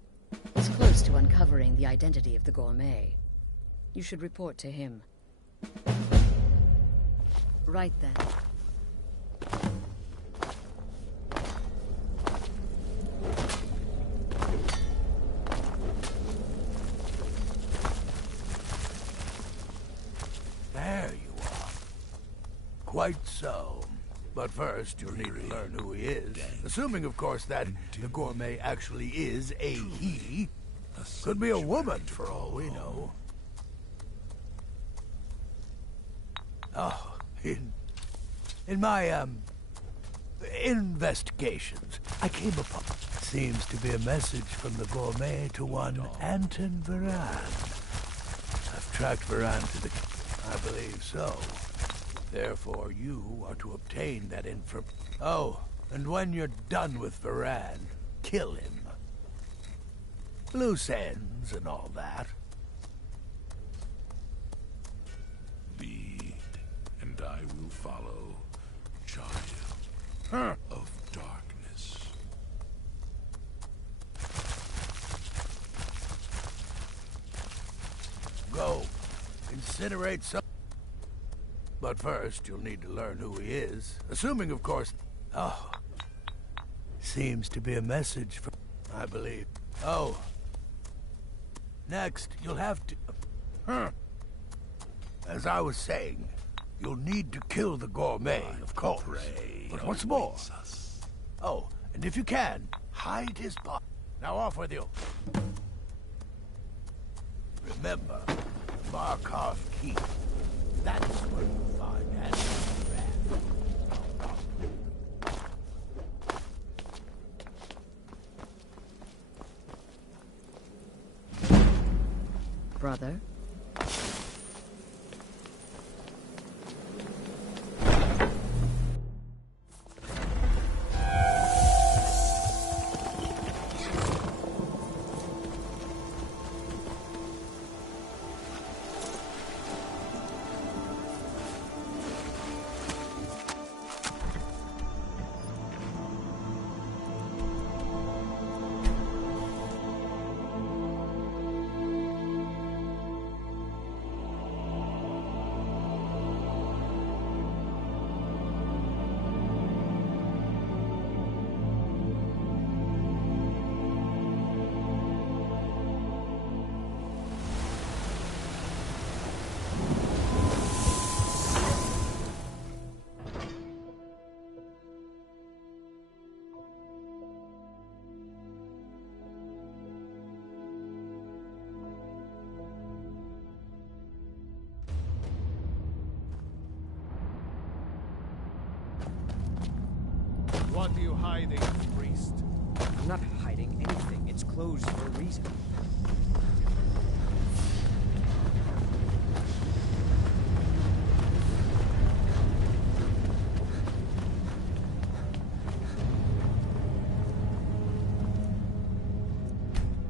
He's close to uncovering the identity of the Gourmet. You should report to him. Right then. There you are. Quite so. But first, you'll need to learn who he is. Assuming, of course, that the Gourmet actually is a he. Could be a woman, for all we know. Oh, in my, investigations, I came upon... Seems to be a message from the Gourmet to one Anton Varan. I've tracked Varan to the... I believe so. Therefore, you are to obtain that info... Oh, and when you're done with Varan, kill him. Loose ends and all that. Lead, and I will follow. Child of darkness. Go. Incinerate some... But first, you'll need to learn who he is. Assuming, of course... Oh. Seems to be a message from... I believe. Oh. Next, you'll have to... As I was saying, you'll need to kill the Gourmet, of course. But what's more... Oh, and if you can, hide his body. Now off with you. Remember, Markov Keep. That's where you find Brother? What are you hiding, priest? I'm not hiding anything. It's closed for a reason.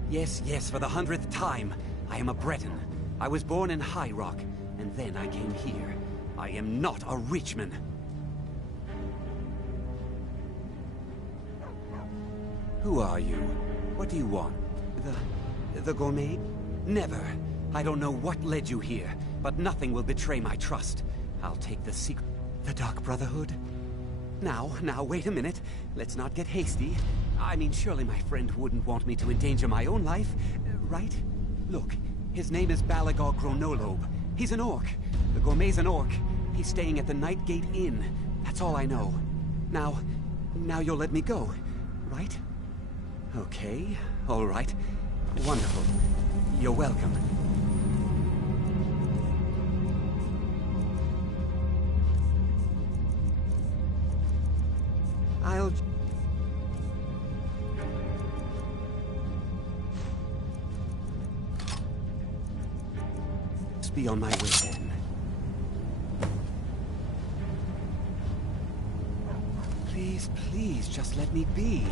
Yes, yes, for the 100th time. I am a Breton. I was born in High Rock, and then I came here. I am not a Richman. Who are you? What do you want? The Gourmet? Never. I don't know what led you here, but nothing will betray my trust. I'll take the secret... The Dark Brotherhood? Now, wait a minute. Let's not get hasty. I mean, surely my friend wouldn't want me to endanger my own life, right? Look, his name is Balagor Gronolobe. He's an orc. The Gourmet's an orc. He's staying at the Nightgate Inn. That's all I know. Now you'll let me go, right? Okay, all right. Wonderful. You're welcome. must be on my way then. Please, please, just let me be.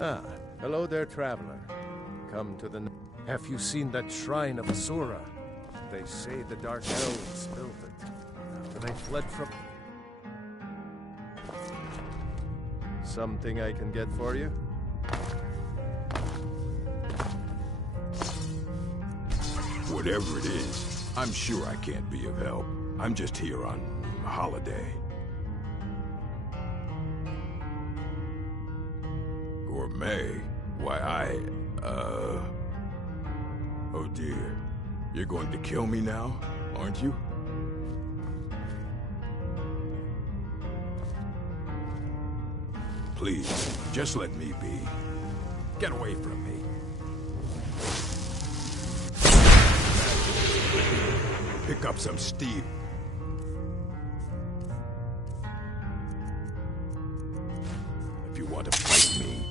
Ah, hello there, traveler. Come to the... Have you seen that shrine of Asura? They say the Dark Elves built it after they fled from... Something I can get for you? Whatever it is, I'm sure I can't be of help. I'm just here on holiday. Gourmet? Why, Oh dear. You're going to kill me now, aren't you? Please, just let me be. Get away from me. Pick up some steel. If you want to fight me.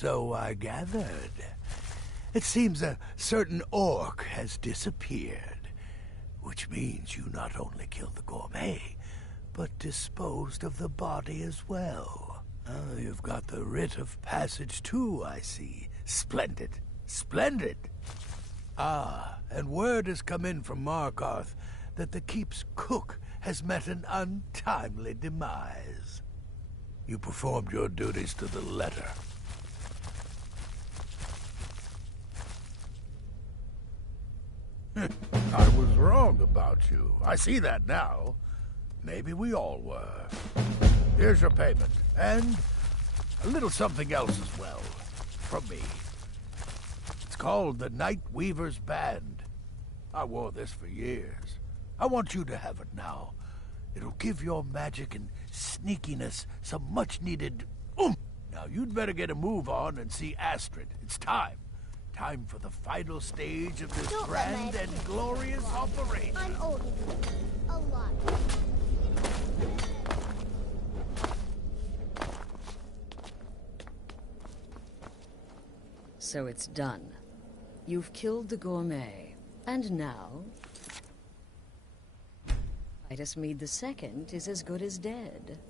So I gathered. It seems a certain orc has disappeared, which means you not only killed the gourmet, but disposed of the body as well. You've got the writ of passage too, I see. Splendid. Splendid! Ah, and word has come in from Markarth that the keep's cook has met an untimely demise. You performed your duties to the letter. I was wrong about you. I see that now. Maybe we all were. Here's your payment, and a little something else as well, from me. It's called the Night Weaver's Band. I wore this for years. I want you to have it now. It'll give your magic and sneakiness some much-needed oomph. Now, you'd better get a move on and see Astrid. It's time. Time for the final stage of this grand and glorious operation. I'm older than you. A lot. So it's done. You've killed the gourmet. And now... Titus Mead II is as good as dead.